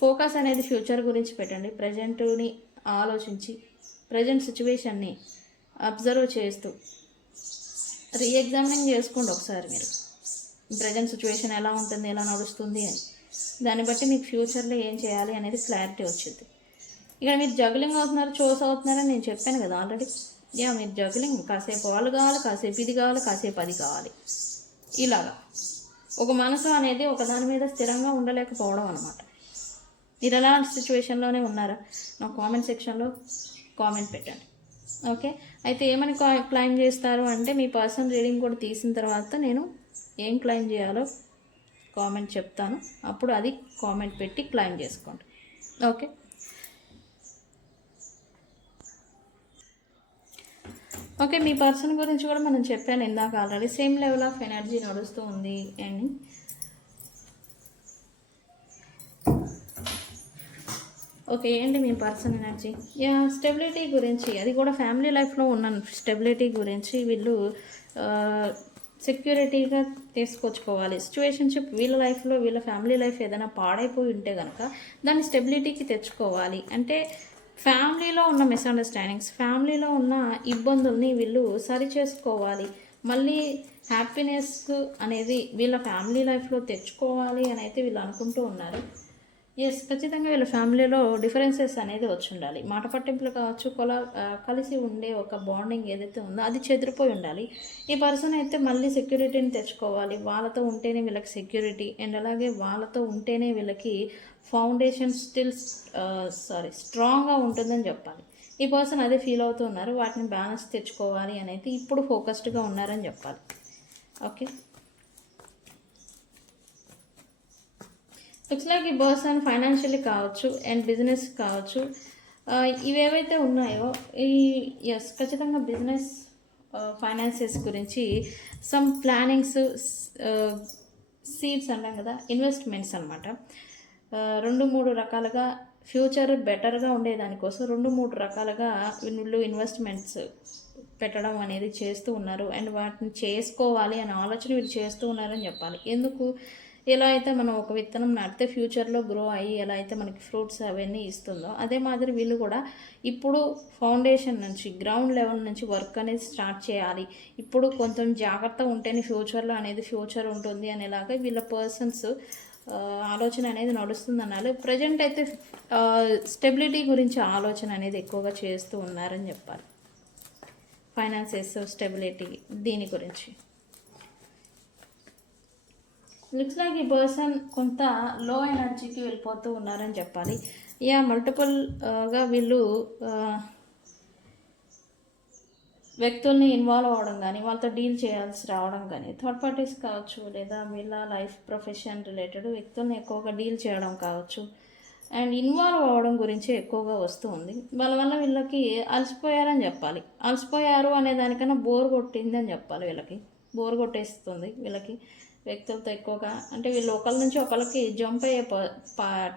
ఫోకస్ అనేది ఫ్యూచర్ గురించి పెట్టండి. ప్రజెంట్ని ఆలోచించి ప్రజెంట్ సిచ్యువేషన్ని అబ్జర్వ్ చేస్తూ రీఎగ్జామినింగ్ చేసుకోండి ఒకసారి మీరు. ప్రజెంట్ సిచ్యువేషన్ ఎలా ఉంటుంది, ఎలా నడుస్తుంది అని. దాన్ని బట్టి మీకు ఫ్యూచర్లో ఏం చేయాలి అనేది క్లారిటీ వచ్చింది. ఇక్కడ మీరు జగ్లింగ్ అవుతున్నారు, చోస్ అవుతున్నారని నేను చెప్పాను కదా ఆల్రెడీ. మీరు జగ్లింగ్, కాసేపు వాళ్ళు కావాలి, కాసేపు ఇది కావాలి, కాసేపు అది కావాలి, ఇలాగా ఒక మనసు అనేది ఒక దాని మీద స్థిరంగా ఉండలేకపోవడం అనమాట. మీరు ఎలాంటి సిచ్యువేషన్లోనే ఉన్నారా నా కామెంట్ సెక్షన్లో కామెంట్ పెట్టండి. ఓకే. అయితే ఏమని క్లైమ్ చేస్తారు అంటే మీ పర్సనల్ రీడింగ్ కూడా తీసిన తర్వాత నేను ఏం క్లైమ్ చేయాలో కామెంట్ చెప్తాను, అప్పుడు అది కామెంట్ పెట్టి క్లైమ్ చేసుకోండి. ఓకే. ఓకే. మీ పర్సన్ గురించి కూడా మనం చెప్పాను ఇందాక already. Same level of energy నడుస్తూ ఉంది అండ్ ఓకే. ఏంటి మీ పర్సన్ ఎనర్జీ? స్టెబిలిటీ గురించి, అది కూడా ఫ్యామిలీ లైఫ్లో ఉన్న స్టెబిలిటీ గురించి. వీళ్ళు సెక్యూరిటీగా తీసుకొచ్చుకోవాలి సిచ్యువేషన్షిప్. వీళ్ళ లైఫ్లో వీళ్ళ ఫ్యామిలీ లైఫ్ ఏదైనా పాడైపోయి ఉంటే కనుక దాన్ని స్టెబిలిటీకి తెచ్చుకోవాలి. అంటే ఫ్యామిలీలో ఉన్న మిస్అండర్స్టాండింగ్స్, ఫ్యామిలీలో ఉన్న ఇబ్బందుల్ని వీళ్ళు సరి చేసుకోవాలి. మళ్ళీ హ్యాపీనెస్ అనేది వీళ్ళ ఫ్యామిలీ లైఫ్లో తెచ్చుకోవాలి అని అయితే వీళ్ళు అనుకుంటూ ఉన్నారు. ఖచ్చితంగా వీళ్ళ ఫ్యామిలీలో డిఫరెన్సెస్ అనేది వచ్చి ఉండాలి. మాట పట్టింపులు కావచ్చు, కలిసి ఉండే ఒక బాండింగ్ ఏదైతే ఉందో అది చెదిరిపోయి ఉండాలి. ఈ పర్సన్ అయితే మళ్ళీ సెక్యూరిటీని తెచ్చుకోవాలి. వాళ్ళతో ఉంటేనే వీళ్ళకి సెక్యూరిటీ అండ్ అలాగే వాళ్ళతో ఉంటేనే వీళ్ళకి ఫౌండేషన్ స్ట్రాంగ్గా ఉంటుందని చెప్పాలి. ఈ పర్సన్ అదే ఫీల్ అవుతూ ఉన్నారు. వాటిని బ్యాలెన్స్ తెచ్చుకోవాలి అని అయితే ఇప్పుడు ఫోకస్డ్గా ఉన్నారని చెప్పాలి. ఓకే. లుక్స్ లైక్ ఈ పర్సన్ ఫైనాన్షియల్లీ కావచ్చు అండ్ బిజినెస్ కావచ్చు, ఇవేవైతే ఉన్నాయో ఖచ్చితంగా బిజినెస్ ఫైనాన్సెస్ గురించి సమ్ ప్లానింగ్స్, సీడ్స్ అంటాం కదా, ఇన్వెస్ట్మెంట్స్ అనమాట. 2-3 రకాలుగా ఫ్యూచర్ బెటర్గా ఉండేదానికోసం 2-3 రకాలుగా వీళ్ళు ఇన్వెస్ట్మెంట్స్ పెట్టడం అనేది చేస్తూ ఉన్నారు అండ్ వాటిని చేసుకోవాలి అనే ఆలోచన వీళ్ళు చేస్తూ ఉన్నారని చెప్పాలి. ఎందుకు? ఎలా అయితే మనం ఒక విత్తనం నాటితే ఫ్యూచర్లో గ్రో అయ్యి ఎలా అయితే మనకి ఫ్రూట్స్ అవన్నీ ఇస్తుందో, అదే మాదిరి వీళ్ళు కూడా ఇప్పుడు ఫౌండేషన్ నుంచి, గ్రౌండ్ లెవెల్ నుంచి వర్క్ అనేది స్టార్ట్ చేయాలి. ఇప్పుడు కొంచెం జాగ్రత్త ఉంటేనే ఫ్యూచర్లో అనేది ఫ్యూచర్ ఉంటుంది అనేలాగా వీళ్ళ పర్సన్స్ ఆలోచన అనేది నడుస్తుంది అన్నారు. ప్రజెంట్ అయితే స్టెబిలిటీ గురించి ఆలోచన అనేది ఎక్కువగా చేస్తూ ఉన్నారని చెప్పాలి. ఫైనాన్సెస్, స్టెబిలిటీ, దీని గురించి. లుక్స్ లైక్ ఈ పర్సన్ కొంత లో ఎనర్జీకి వెళ్ళిపోతూ ఉన్నారని చెప్పాలి. మల్టిపుల్గా వీళ్ళు వ్యక్తుల్ని ఇన్వాల్వ్ అవ్వడం కానీ, వాళ్ళతో డీల్ చేయాల్సి రావడం కానీ, థర్డ్ పార్టీస్ కావచ్చు, లేదా వీళ్ళ లైఫ్ ప్రొఫెషన్ రిలేటెడ్ వ్యక్తుల్ని ఎక్కువగా డీల్ చేయడం కావచ్చు, అండ్ ఇన్వాల్వ్ అవ్వడం గురించి ఎక్కువగా వస్తూ ఉంది. వాళ్ళ వల్ల వీళ్ళకి అలసిపోయారని చెప్పాలి. అలసిపోయారు అనే దానికన్నా బోర్ కొట్టిందని చెప్పాలి. వీళ్ళకి బోర్ కొట్టేస్తుంది వీళ్ళకి వ్యక్తులతో ఎక్కువగా. అంటే వీళ్ళు ఒకరి నుంచి ఒకరికి జంప్ అయ్యే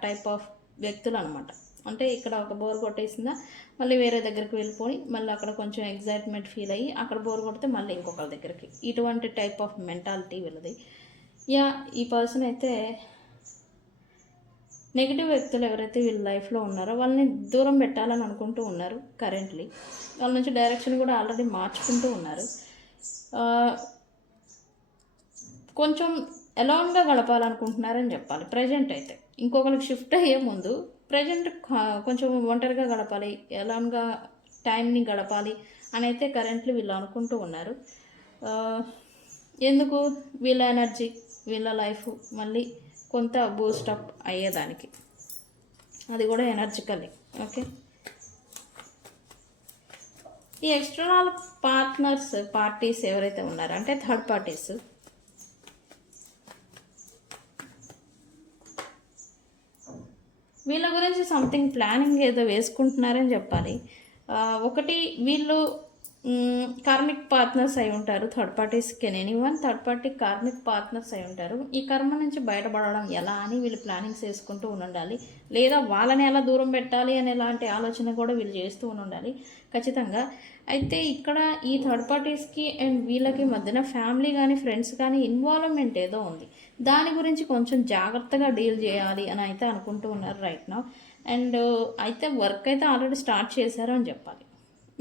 టైప్ ఆఫ్ వ్యక్తులు అనమాట. అంటే ఇక్కడ ఒక బోర్ కొట్టేసిందా మళ్ళీ వేరే దగ్గరికి వెళ్ళిపోయి మళ్ళీ అక్కడ కొంచెం ఎగ్జైట్మెంట్ ఫీల్ అయ్యి అక్కడ బోర్ కొడితే మళ్ళీ ఇంకొకరి దగ్గరికి, ఇటువంటి టైప్ ఆఫ్ మెంటాలిటీ వీళ్ళది. ఈ పర్సన్ అయితే నెగిటివ్ వ్యక్తులు ఎవరైతే వీళ్ళ లైఫ్లో ఉన్నారో వాళ్ళని దూరం పెట్టాలని అనుకుంటూ ఉన్నారు కరెంట్లీ. వాళ్ళ నుంచి డైరెక్షన్ కూడా ఆల్రెడీ మార్చుకుంటూ ఉన్నారు. కొంచెం అలోన్గా గడపాలనుకుంటున్నారని చెప్పాలి ప్రజెంట్ అయితే. ఇంకొకరికి షిఫ్ట్ అయ్యే ముందు ప్రజెంట్ కొంచెం ఒంటరిగా గడపాలి, అలోన్గా టైంని గడపాలి అని అయితే కరెంట్లీ వీళ్ళు అనుకుంటూ ఉన్నారు. ఎందుకు? వీళ్ళ ఎనర్జీ, వీళ్ళ లైఫ్ మళ్ళీ కొంత బూస్టప్ అయ్యేదానికి, అది కూడా ఎనర్జికల్లీ. ఓకే, ఈ ఎక్స్టర్నల్ పార్టీస్ ఎవరైతే ఉన్నారో అంటే థర్డ్ పార్టీస్, వీళ్ళ గురించి సంథింగ్ ప్లానింగ్ ఏదో వేసుకుంటున్నారని చెప్పాలి. ఒకటి, వీళ్ళు కార్మిక్ పార్ట్నర్స్ అయి ఉంటారు. Third parties can anyone third party karmic partners అయి ఉంటారు. ఈ కర్మ నుంచి బయటపడడం ఎలా అని వీళ్ళు ప్లానింగ్స్ వేసుకుంటూ ఉండాలి. లేదా వాళ్ళని ఎలా దూరం పెట్టాలి అనే లాంటి ఆలోచన కూడా వీళ్ళు చేస్తూ ఉండాలి ఖచ్చితంగా. అయితే ఇక్కడ ఈ థర్డ్ పార్టీస్కి అండ్ వీళ్ళకి మధ్యన ఫ్యామిలీ కానీ ఫ్రెండ్స్ కానీ ఇన్వాల్వ్మెంట్ ఏదో ఉంది. దాని గురించి కొంచెం జాగ్రత్తగా డీల్ చేయాలి అని అయితే అనుకుంటూ ఉన్నారు రైట్ నౌ. అండ్ అయితే వర్క్ అయితే ఆల్రెడీ స్టార్ట్ చేశారు అని చెప్పాలి.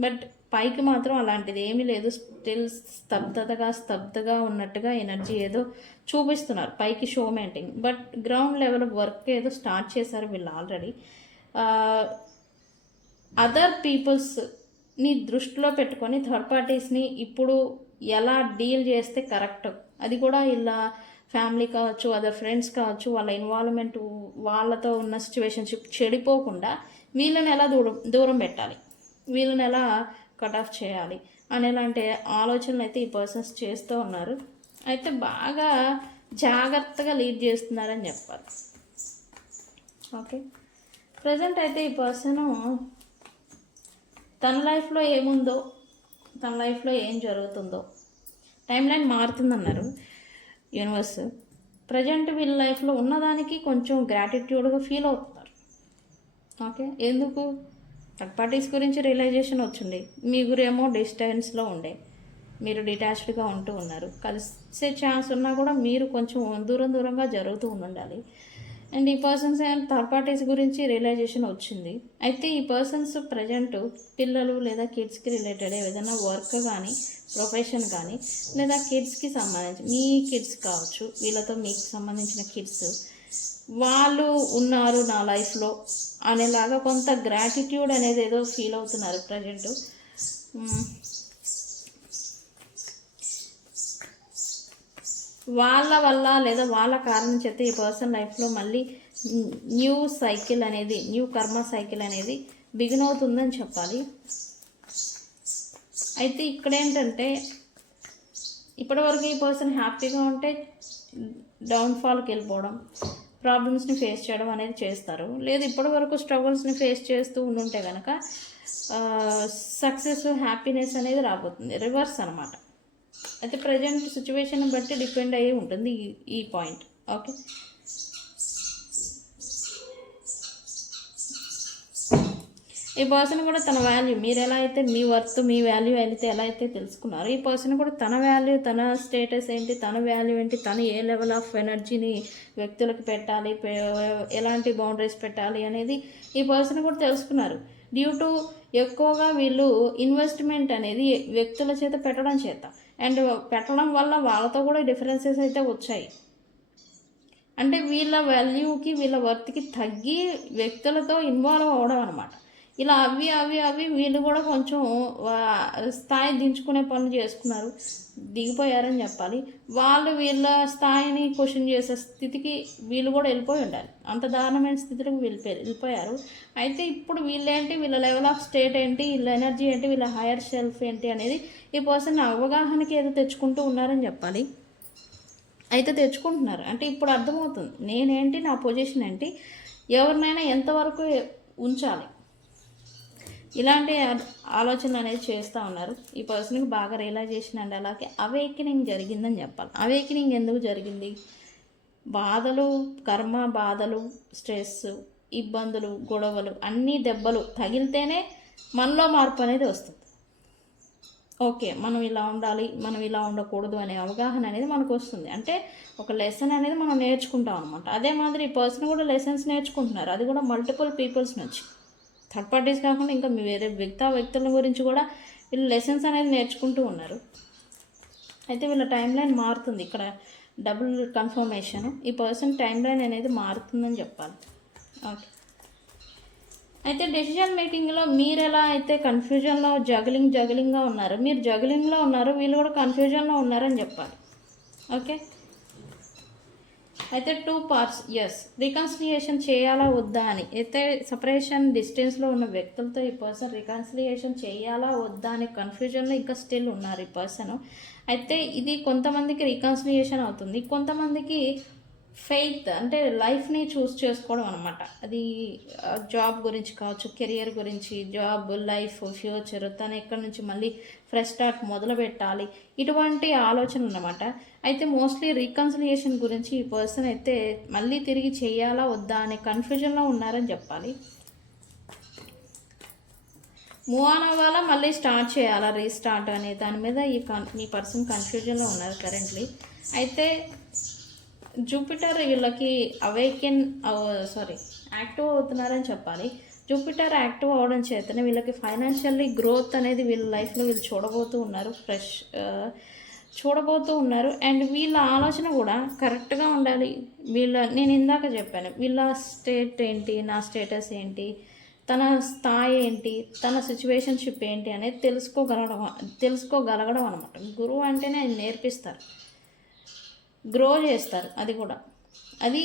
బట్ పైకి మాత్రం అలాంటిది ఏమీ లేదు. స్టిల్ స్తబ్దగా ఉన్నట్టుగా ఎనర్జీ ఏదో చూపిస్తున్నారు పైకి show maintain. But ground level work ఏదో స్టార్ట్ చేశారు వీళ్ళు ఆల్రెడీ. అదర్ పీపుల్స్ని దృష్టిలో పెట్టుకొని థర్డ్ పార్టీస్ని ఇప్పుడు ఎలా డీల్ చేస్తే కరెక్ట్, అది కూడా ఇలా ఫ్యామిలీ కావచ్చు, అదర్ ఫ్రెండ్స్ కావచ్చు, వాళ్ళ ఇన్వాల్వ్మెంట్, వాళ్ళతో ఉన్న సిచ్యువేషన్షిప్ చెడిపోకుండా వీళ్ళని ఎలా దూరం పెట్టాలి, వీళ్ళని ఎలా కట్ ఆఫ్ చేయాలి అనేలాంటి ఆలోచనలు అయితే ఈ పర్సన్స్ చేస్తూ ఉన్నారు. అయితే బాగా జాగ్రత్తగా లీడ్ చేస్తున్నారని చెప్పాలి. ఓకే, ప్రజెంట్ అయితే ఈ పర్సను తన లైఫ్లో ఏముందో, తన లైఫ్లో ఏం జరుగుతుందో టైం లైన్ మారుతుందన్నారు యూనివర్స్. ప్రజెంట్ వీళ్ళ లైఫ్లో ఉన్నదానికి కొంచెం గ్రాటిట్యూడ్గా ఫీల్ అవుతున్నారు. ఓకే, ఎందుకు? థర్డ్ పార్టీస్ గురించి రియలైజేషన్ వచ్చింది. మీ గురేమో డిస్టెన్స్లో ఉండే, మీరు డిటాచ్డ్గా ఉంటూ ఉన్నారు. కలిసే ఛాన్స్ ఉన్నా కూడా మీరు కొంచెం దూరంగా జరుగుతూ ఉండాలి. అండ్ ఈ పర్సన్స్ థర్డ్ పార్టీస్ గురించి రియలైజేషన్ వచ్చింది. అయితే ఈ పర్సన్స్ ప్రజెంట్ పిల్లలు లేదా కిడ్స్కి రిలేటెడ్ ఏదైనా వర్క్ కానీ ప్రొఫెషన్ కానీ లేదా కిడ్స్కి సంబంధించి, మీ కిడ్స్ కావచ్చు, వీళ్ళతో మీకు సంబంధించిన కిడ్స్ వాళ్ళు ఉన్నారు నా లైఫ్లో అనేలాగా కొంత గ్రాటిట్యూడ్ అనేది ఏదో ఫీల్ అవుతున్నారు ప్రజెంట్. వాళ్ళ వల్ల లేదా వాళ్ళ కారణం చేత ఈ పర్సన్ లైఫ్లో మళ్ళీ న్యూ సైకిల్ అనేది, న్యూ కర్మ సైకిల్ అనేది బిగిన్ అవుతుందని చెప్పాలి. అయితే ఇక్కడ ఏంటంటే ఇప్పటివరకు ఈ పర్సన్ హ్యాపీగా ఉంటే డౌన్ఫాల్కి వెళ్ళిపోవడం, ప్రాబ్లమ్స్ని ఫేస్ చేయడం అనేది చేస్తారు. లేదు ఇప్పటివరకు స్ట్రగుల్స్ని ఫేస్ చేస్తూ ఉంటే కనుక సక్సెస్, హ్యాపీనెస్ అనేది రాబోతుంది. రివర్స్ అనమాట. అయితే ప్రజెంట్ సిచ్యువేషన్ బట్టి డిపెండ్ అయ్యి ఉంటుంది ఈ పాయింట్. ఓకే, ఈ పర్సన్ కూడా తన వాల్యూ, మీరు ఎలా అయితే మీ వర్త్, మీ వాల్యూ అయితే ఎలా అయితే తెలుసుకున్నారో ఈ పర్సన్ కూడా తన వాల్యూ, తన స్టేటస్ ఏంటి, తన వాల్యూ ఏంటి, తను ఏ లెవెల్ ఆఫ్ ఎనర్జీని వ్యక్తులకు పెట్టాలి, ఎలాంటి బౌండరీస్ పెట్టాలి అనేది ఈ పర్సన్ కూడా తెలుసుకున్నారు. డ్యూ టు ఎక్కువగా వీళ్ళు ఇన్వెస్ట్మెంట్ అనేది వ్యక్తుల చేత పెట్టడం చేత, అండ్ పెట్టడం వల్ల వాళ్ళతో కూడా డిఫరెన్సెస్ అయితే వచ్చాయి. అంటే వీళ్ళ వాల్యూకి, వీళ్ళ వర్త్కి తగ్గి వ్యక్తులతో ఇన్వాల్వ్ అవ్వడం అనమాట. ఇలా అవి అవి అవి వీళ్ళు కూడా కొంచెం స్థాయి దించుకునే పనులు చేసుకున్నారు, దిగిపోయారని చెప్పాలి. వాళ్ళు వీళ్ళ స్థాయిని క్వశ్చన్ చేసే స్థితికి వీళ్ళు కూడా వెళ్ళిపోయి ఉండాలి. అంత దారుణమైన స్థితికి వెళ్ళిపోయారు. అయితే ఇప్పుడు వీళ్ళేంటి, వీళ్ళ లెవెల్ ఆఫ్ స్టేట్ ఏంటి, వీళ్ళ ఎనర్జీ ఏంటి, వీళ్ళ హైయర్ సెల్ఫ్ ఏంటి అనేది ఈ పర్సన్ అవగాహనకి ఏదో తెచ్చుకుంటూ ఉన్నారని చెప్పాలి. అయితే తెచ్చుకుంటున్నారు అంటే ఇప్పుడు అర్థమవుతుంది నేనేంటి, నా పొజిషన్ ఏంటి, ఎవరినైనా ఎంతవరకు ఉంచాలి, ఇలాంటి ఆలోచనలు అనేది చేస్తూ ఉన్నారు. ఈ పర్సన్కి బాగా రియలైజేషన్ అండ్ అలాగే అవేకనింగ్ జరిగిందని చెప్పాలి. అవేకనింగ్ ఎందుకు జరిగింది? బాధలు, కర్మ బాధలు, స్ట్రెస్, ఇబ్బందులు, గొడవలు, అన్నీ దెబ్బలు తగిలితేనే మనలో మార్పు అనేది వస్తుంది. ఓకే, మనం ఇలా ఉండాలి, మనం ఇలా ఉండకూడదు అనే అవగాహన అనేది మనకు వస్తుంది. అంటే ఒక లెసన్ అనేది మనం నేర్చుకుంటాం అనమాట. అదే మాదిరి ఈ పర్సన్ కూడా లెసన్స్ నేర్చుకుంటున్నారు, అది కూడా మల్టిపుల్ పీపుల్స్ నుంచి, థర్డ్ పార్టీస్ కాకుండా ఇంకా వేరే వ్యక్తుల గురించి కూడా వీళ్ళు లెసన్స్ అనేది నేర్చుకుంటూ ఉన్నారు. అయితే వీళ్ళ టైం లైన్ మారుతుంది. ఇక్కడ డబుల్ కన్ఫర్మేషన్, ఈ పర్సన్ టైం లైన్ అనేది మారుతుందని చెప్పాలి. ఓకే, అయితే డెసిషన్ మేకింగ్లో మీరు ఎలా అయితే కన్ఫ్యూజన్లో జగలింగ్గా ఉన్నారు, మీరు జగలింగ్లో ఉన్నారు, వీళ్ళు కూడా కన్ఫ్యూజన్లో ఉన్నారని చెప్పాలి. ఓకే, అయితే 2 parts. ఎస్, రికన్సిలియేషన్ చేయాలా వద్దా అని. అయితే సపరేషన్ డిస్టెన్స్లో ఉన్న వ్యక్తులతో ఈ పర్సన్ రికన్సిలియేషన్ చేయాలా వద్దా అని కన్ఫ్యూజన్లో ఇంకా స్టిల్ ఉన్నారు ఈ పర్సన్. అయితే ఇది కొంతమందికి రికన్సిలియేషన్ అవుతుంది, కొంతమందికి ఫెయిత్ అంటే లైఫ్ని చూస్ చేసుకోవడం అనమాట. అది జాబ్ గురించి కావచ్చు, కెరియర్ గురించి, జాబ్, లైఫ్, ఫ్యూచర్, తను ఎక్కడి నుంచి మళ్ళీ ఫ్రెష్ స్టార్ట్ మొదలు పెట్టాలి, ఇటువంటి ఆలోచన అన్నమాట. అయితే మోస్ట్లీ రీకన్సిలియేషన్ గురించి ఈ పర్సన్ అయితే మళ్ళీ తిరిగి చేయాలా వద్దా అనే కన్ఫ్యూజన్లో ఉన్నారని చెప్పాలి. మూవ్ ఆన్ అవ్వాలా, మళ్ళీ స్టార్ట్ చేయాలా, రీస్టార్ట్ అనే దాని మీద ఈ పర్సన్ కన్ఫ్యూజన్లో ఉన్నారు కరెంట్లీ. అయితే జూపిటర్ వీళ్ళకి యాక్టివ్ అవుతున్నారని చెప్పాలి. జూపిటర్ యాక్టివ్ అవ్వడం చేతనే వీళ్ళకి ఫైనాన్షియల్లీ గ్రోత్ అనేది వీళ్ళ లైఫ్లో వీళ్ళు చూడబోతూ ఉన్నారు. అండ్ వీళ్ళ ఆలోచన కూడా కరెక్ట్గా ఉండాలి. నేను ఇందాక చెప్పాను, వీళ్ళ స్టేట్ ఏంటి, నా స్టేటస్ ఏంటి, తన స్థాయి ఏంటి, తన సిచ్యువేషన్షిప్ ఏంటి అనేది తెలుసుకోగలగడం అనమాట. గురువు అంటేనే ఆయన నేర్పిస్తారు, గ్రో చేస్తారు. అది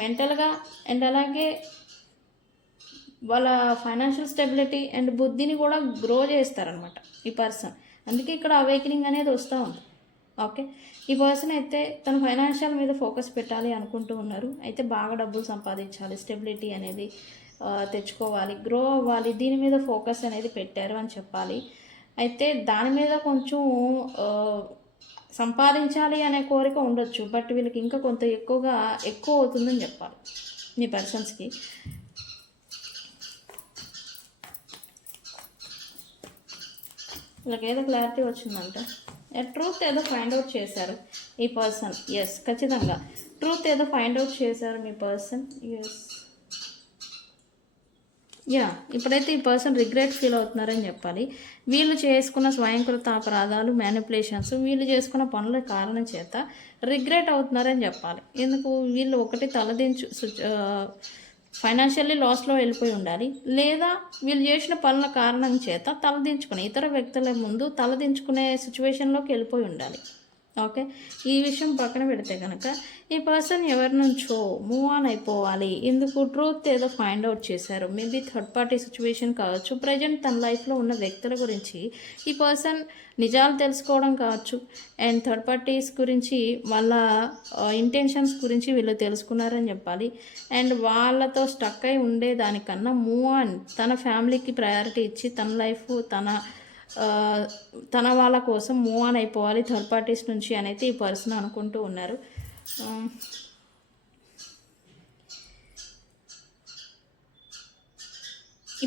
మెంటల్గా అండ్ అలాగే వాళ్ళ ఫైనాన్షియల్ స్టెబిలిటీ అండ్ బుద్ధిని కూడా గ్రో చేస్తారనమాట ఈ పర్సన్. అందుకే ఇక్కడ అవేకనింగ్ అనేది వస్తూ ఉంది. ఓకే, ఈ పర్సన్ అయితే తన ఫైనాన్షియల్ మీద ఫోకస్ పెట్టాలి అనుకుంటూ ఉన్నారు. అయితే బాగా డబ్బులు సంపాదించాలి, స్టెబిలిటీ అనేది తెచ్చుకోవాలి, గ్రో అవ్వాలి, దీని మీద ఫోకస్ అనేది పెట్టారు అని చెప్పాలి. అయితే దాని మీద కొంచెం సంపాదించాలి అనే కోరిక ఉండొచ్చు, బట్ వీళ్ళకి ఇంకా కొంత ఎక్కువ అవుతుందని చెప్పాలి మీ పర్సన్స్కి. వీళ్ళకి ఏదో క్లారిటీ వచ్చిందంట, ట్రూత్ ఏదో ఫైండ్ అవుట్ చేశారు ఈ పర్సన్. ఎస్, ఖచ్చితంగా ట్రూత్ ఏదో ఫైండ్ అవుట్ చేశారు మీ పర్సన్. ఎస్, ఇప్పుడైతే ఈ పర్సన్ రిగ్రెట్ ఫీల్ అవుతున్నారని చెప్పాలి. వీళ్ళు చేసుకున్న స్వయంకృత అపరాధాలు, మ్యానిపులేషన్స్, వీళ్ళు చేసుకున్న పనుల కారణం చేత రిగ్రెట్ అవుతున్నారని చెప్పాలి. ఎందుకు, వీళ్ళు ఒకటి ఫైనాన్షియల్లీ లాస్లో వెళ్ళిపోయి ఉండాలి, లేదా వీళ్ళు చేసిన పనుల కారణం చేత తలదించుకునే ఇతర వ్యక్తుల ముందు తలదించుకునే సిచ్యువేషన్లోకి వెళ్ళిపోయి ఉండాలి. ఓకే, ఈ విషయం పక్కన పెడితే కనుక ఈ పర్సన్ ఎవరి నుంచో మూవ్ ఆన్ అయిపోవాలి. ఎందుకు, ట్రూత్ ఏదో ఫైండ్ అవుట్ చేశారు. మేబీ థర్డ్ పార్టీ సిచ్యువేషన్ కావచ్చు, ప్రజెంట్ తన లైఫ్లో ఉన్న వ్యక్తుల గురించి ఈ పర్సన్ నిజాలు తెలుసుకోవడం కావచ్చు, అండ్ థర్డ్ పార్టీస్ గురించి వాళ్ళ ఇంటెన్షన్స్ గురించి వీళ్ళు తెలుసుకున్నారని చెప్పాలి. అండ్ వాళ్ళతో స్టక్ అయి ఉండే దానికన్నా మూవ్ ఆన్, తన ఫ్యామిలీకి ప్రయారిటీ ఇచ్చి తన లైఫ్ తన వాళ్ళ కోసం మూవ్ ఆన్ అయిపోవాలి థర్డ్ పార్టీస్ నుంచి అనేది ఈ పర్సన్ అనుకుంటూ ఉన్నారు.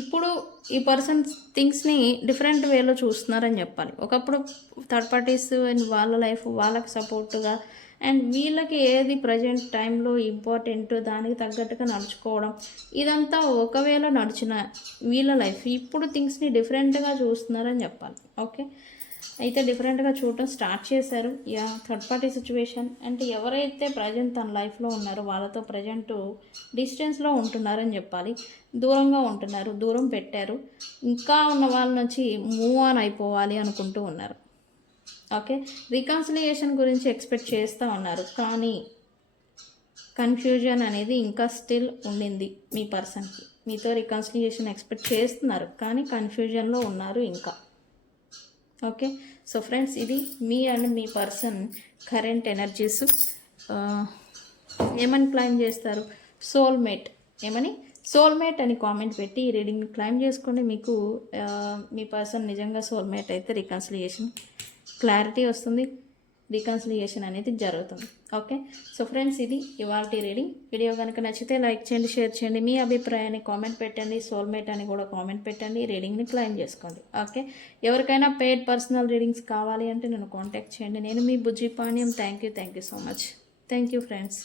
ఇప్పుడు ఈ పర్సన్ థింగ్స్ని డిఫరెంట్ వేలో చూస్తున్నారని చెప్పాలి. ఒకప్పుడు థర్డ్ పార్టీస్ అండ్ వాళ్ళ లైఫ్ వాళ్ళకి సపోర్టుగా అండ్ వీళ్ళకి ఏది ప్రజెంట్ టైంలో ఇంపార్టెంట్ దానికి తగ్గట్టుగా నడుచుకోవడం, ఇదంతా ఒకవేళ నడిచిన వీళ్ళ లైఫ్ ఇప్పుడు థింగ్స్ని డిఫరెంట్గా చూస్తున్నారని చెప్పాలి. ఓకే, అయితే డిఫరెంట్గా చూడటం స్టార్ట్ చేశారు. యా థర్డ్ పార్టీ సిచ్యువేషన్ అంటే ఎవరైతే ప్రజెంట్ తన లైఫ్లో ఉన్నారో వాళ్ళతో ప్రజెంట్ డిస్టెన్స్లో ఉంటున్నారని చెప్పాలి. దూరంగా ఉంటున్నారు, దూరం పెట్టారు. ఇంకా ఉన్న వాళ్ళ నుంచి మూవ్ ఆన్ అయిపోవాలి అనుకుంటూ ఉన్నారు. ఓకే, రికన్సిలియేషన్ గురించి ఎక్స్పెక్ట్ చేస్తూ ఉన్నారు, కానీ కన్ఫ్యూజన్ అనేది ఇంకా స్టిల్ ఉండింది మీ పర్సన్కి. మీతో రికన్సిలియేషన్ ఎక్స్పెక్ట్ చేస్తున్నారు, కానీ కన్ఫ్యూజన్లో ఉన్నారు ఇంకా. ఓకే, సో ఫ్రెండ్స్, ఇది me and me person current energies. ఏమని క్లైమ్ చేస్తారు? సోల్మేట్. ఏమని? సోల్మేట్ అని కామెంట్ పెట్టి ఈ రీడింగ్ని క్లైమ్ చేసుకోండి. మీకు మీ పర్సన్ నిజంగా సోల్మేట్ అయితే రికన్సిలియేషన్ క్లారిటీ వస్తుంది, రికన్సిలియేషన్ అనేది జరుగుతుంది. ఓకే, సో ఫ్రెండ్స్, ఇది ఇవాల్టి రీడింగ్. వీడియో కనుక నచ్చితే లైక్ చేయండి, షేర్ చేయండి, మీ అభిప్రాయాన్ని కామెంట్ పెట్టండి, సోల్మేట్ అని కూడా కామెంట్ పెట్టండి, రీడింగ్ని క్లైమ్ చేసుకోండి. ఓకే, ఎవరికైనా పెయిడ్ పర్సనల్ రీడింగ్స్ కావాలి అంటే నన్ను కాంటాక్ట్ చేయండి. నేను మీ Bujji Panyam. Thank you so much. Thank you friends.